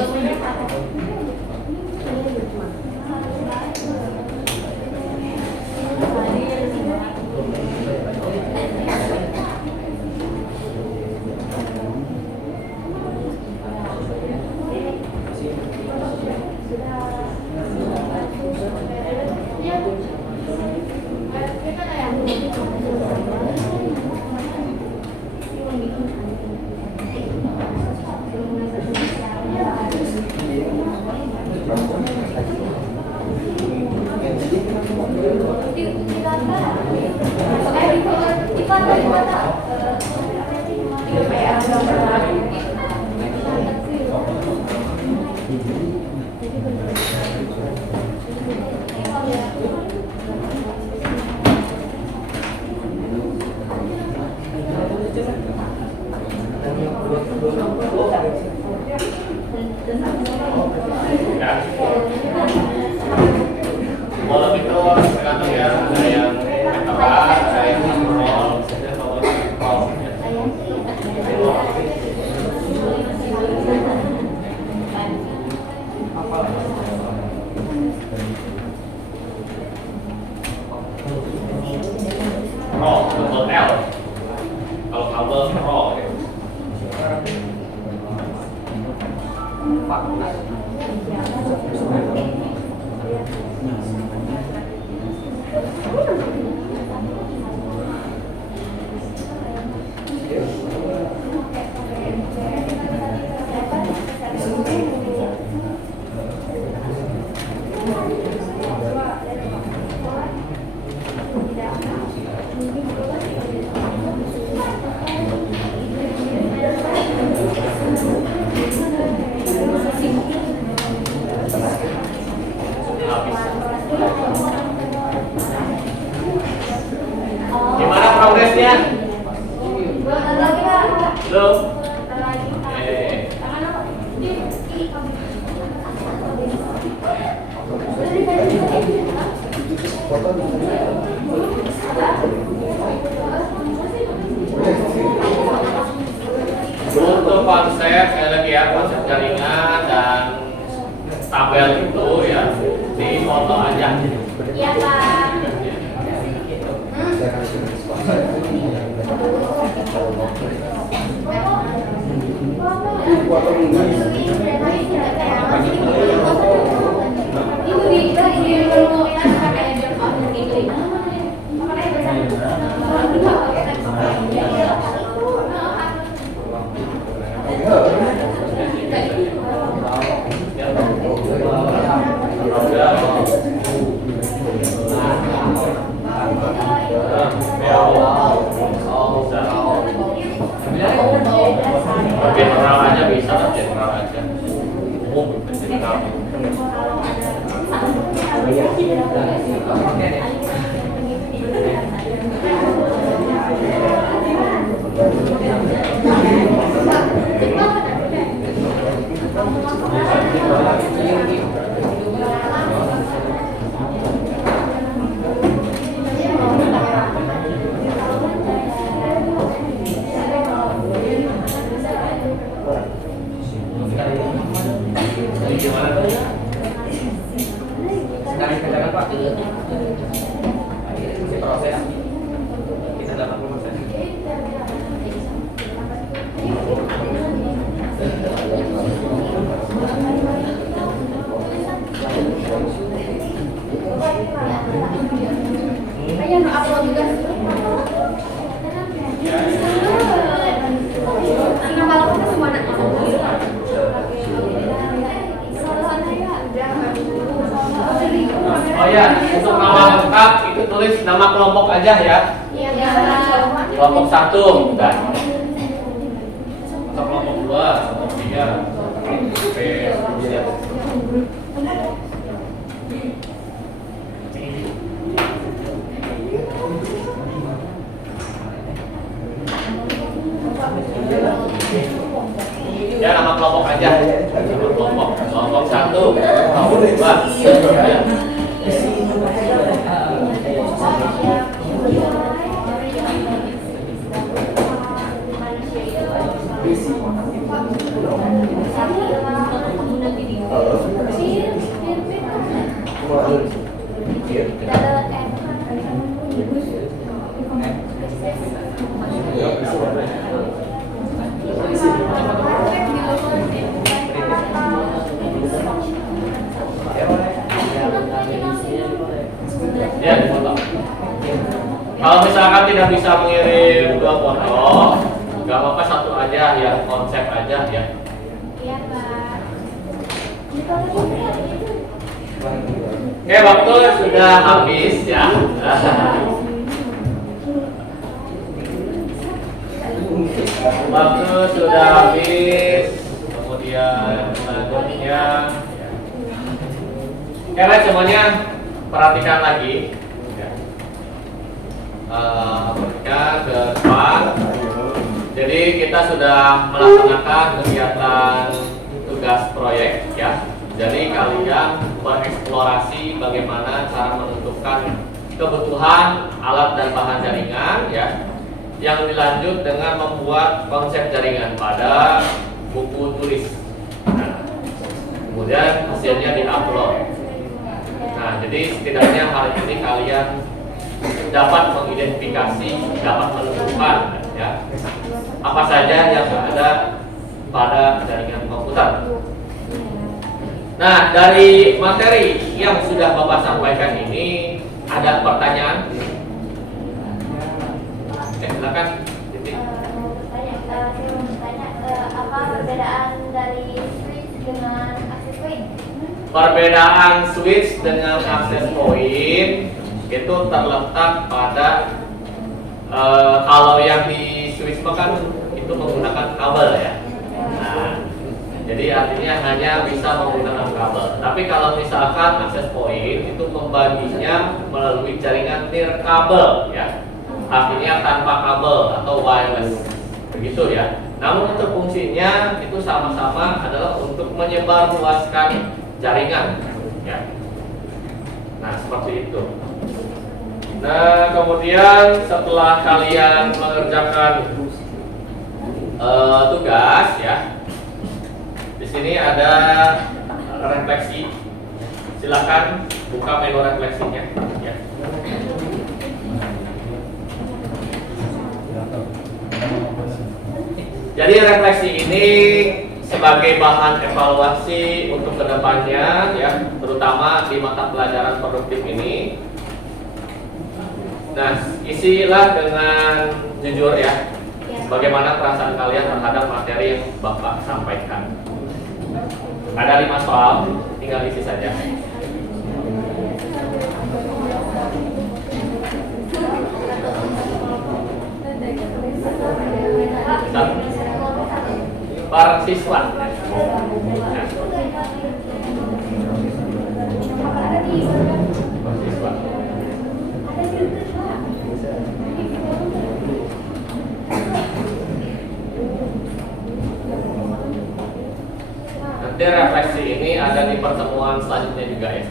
Walau itu tergantung ya, ada yang apa, ada yang roll, ada roll. Roll, double L. Kalau kabel roll ya. General aja bisa, general aja. Umum general. Sedang dikerjakan Pak. Masih proses. Kita 80%. Ayo upload juga. Nama lengkapnya semua anak. Oh ya, untuk nama lengkap itu tulis nama kelompok aja ya. Iya. Kelompok 1, udah. Atau kelompok 2, kelompok 3. Oke, siap. Ya, nama kelompok aja. Nama kelompok. Kelompok 1, kelompok 2. Ya. Ya, foto. Kalau misalkan tidak bisa mengirim 2 foto, nggak apa-apa, 1 aja ya, konsep aja ya. Iya, Pak. Oke, waktu sudah habis ya. Waktu sudah habis. Kemudian selanjutnya, kalian semuanya perhatikan lagi. Perhatikan ke depan. Jadi kita sudah melaksanakan kegiatan tugas proyek ya. Jadi kalian bereksplorasi bagaimana cara menentukan kebutuhan alat dan bahan jaringan ya. Yang dilanjut dengan membuat konsep jaringan pada buku tulis. Nah, kemudian hasilnya diupload. Nah, jadi setidaknya hari ini kalian dapat mengidentifikasi, dapat menentukan ya apa saja yang ada pada jaringan komputer. Nah, dari materi yang sudah Bapak sampaikan ini ada pertanyaan? Silakan. Saya mau bertanya, apa perbedaan dari switch dengan access point? Perbedaan switch dengan access point itu terletak pada kalau yang di switch kan itu menggunakan kabel ya. Nah, jadi artinya hanya bisa menggunakan kabel. Tapi kalau misalkan access point itu membaginya melalui jaringan nirkabel ya. Artinya tanpa kabel atau wireless. Begitu ya. Namun untuk fungsinya itu sama-sama adalah untuk menyebarluaskan jaringan ya. Nah, seperti itu. Nah, kemudian setelah kalian mengerjakan tugas ya, di sini ada refleksi. Silakan buka menu refleksinya. Ya. Jadi refleksi ini sebagai bahan evaluasi untuk kedepannya ya, terutama di mata pelajaran produktif ini. Nah, isilah dengan jujur ya, bagaimana perasaan kalian terhadap materi yang Bapak sampaikan. Ada 5 soal, tinggal isi saja. Per siswa. Per siswa. Nanti refleksi ini ada di pertemuan selanjutnya juga ya.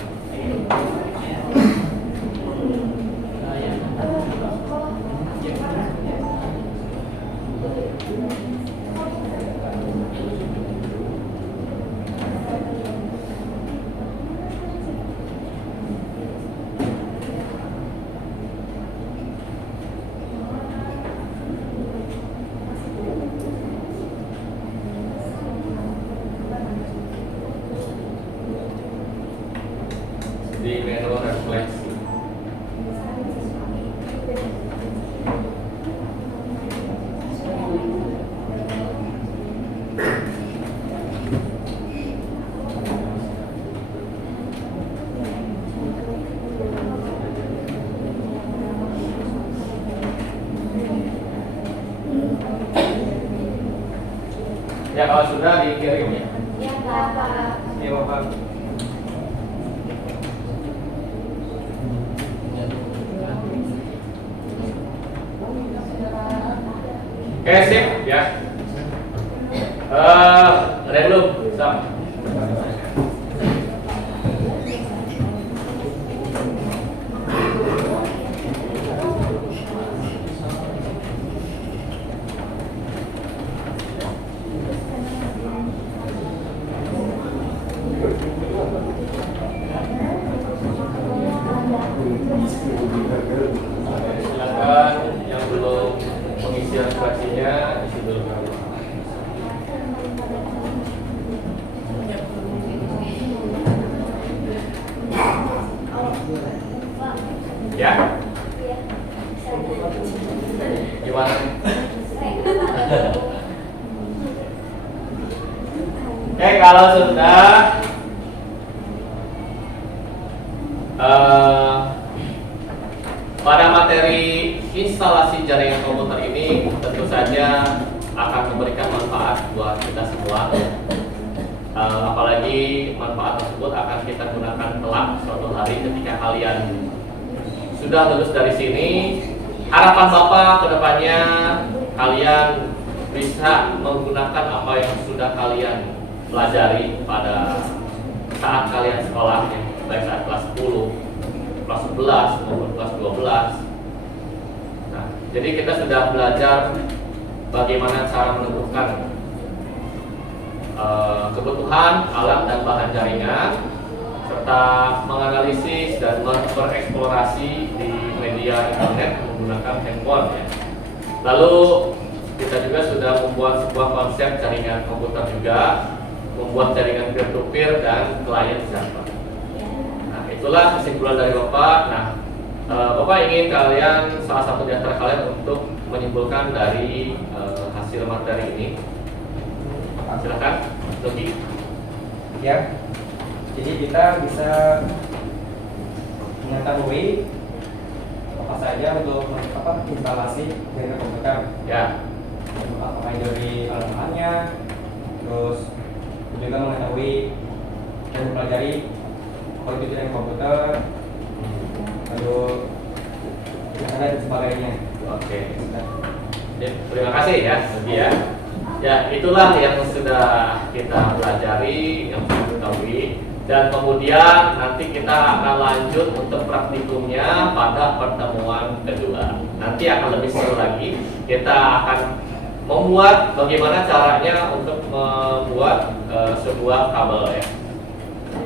Di menu refleksi. Ya kalau sudah dikirim ya. Ya, Bapak. Iya Bapak. Oke, sip ya. Ada yang belum? Sam. Silakan yang belum pengisian fraksinya isi dulu. Ya, gimana? Oke, kalau sudah pada materi instalasi jaringan komputer ini tentu saja akan memberikan manfaat buat kita semua. Apalagi manfaat tersebut akan kita gunakan kelak suatu hari ketika kalian sudah lulus dari sini. Harapan Bapak ke depannya kalian bisa menggunakan apa yang sudah kalian pelajari pada saat kalian sekolah, baik saat kelas 10, kelas 11 maupun kelas 12. Nah, jadi kita sudah belajar bagaimana cara menentukan kebutuhan alat dan bahan jaringan, serta menganalisis dan bereksplorasi di media internet menggunakan handphone ya. Lalu kita juga sudah membuat sebuah konsep jaringan komputer juga, membuat jaringan peer-to-peer dan client server. Nah, itulah kesimpulan dari Bapak. Nah, Bapak ingin kalian, salah satu di antara kalian untuk menyimpulkan dari hasil materi ini. Silakan, Dogi. Ya. Jadi kita bisa mengetahui apa saja untuk instalasi jaringan komputer. Ya. Apakah dari alat-alatnya, terus juga mengetahui dan mempelajari apa itu jaringan komputer, lalu dan sebagainya. Oke. Ya, terima kasih ya, Dogi ya. Ya, itulah yang sudah kita pelajari, yang kita ketahui. Dan kemudian nanti kita akan lanjut untuk praktikumnya pada pertemuan kedua. Nanti akan lebih seru lagi. Kita akan membuat bagaimana caranya untuk membuat sebuah kabel ya.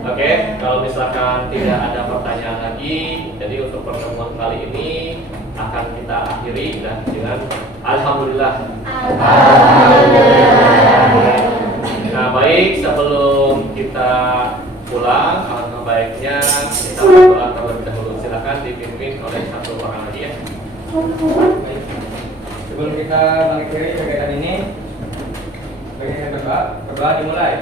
Oke, kalau misalkan tidak ada pertanyaan lagi, jadi untuk pertemuan kali ini akan kita akhiri dengan alhamdulillah. Alhamdulillah. Nah, baik, sebelum kita pulang, alangkah baiknya kita berdoa terlebih dahulu. Silakan dipimpin oleh satu orang lagi ya. Baik. Sebelum kita mengakhiri kegiatan ini, bagaimana berdoa? Berdoa dimulai.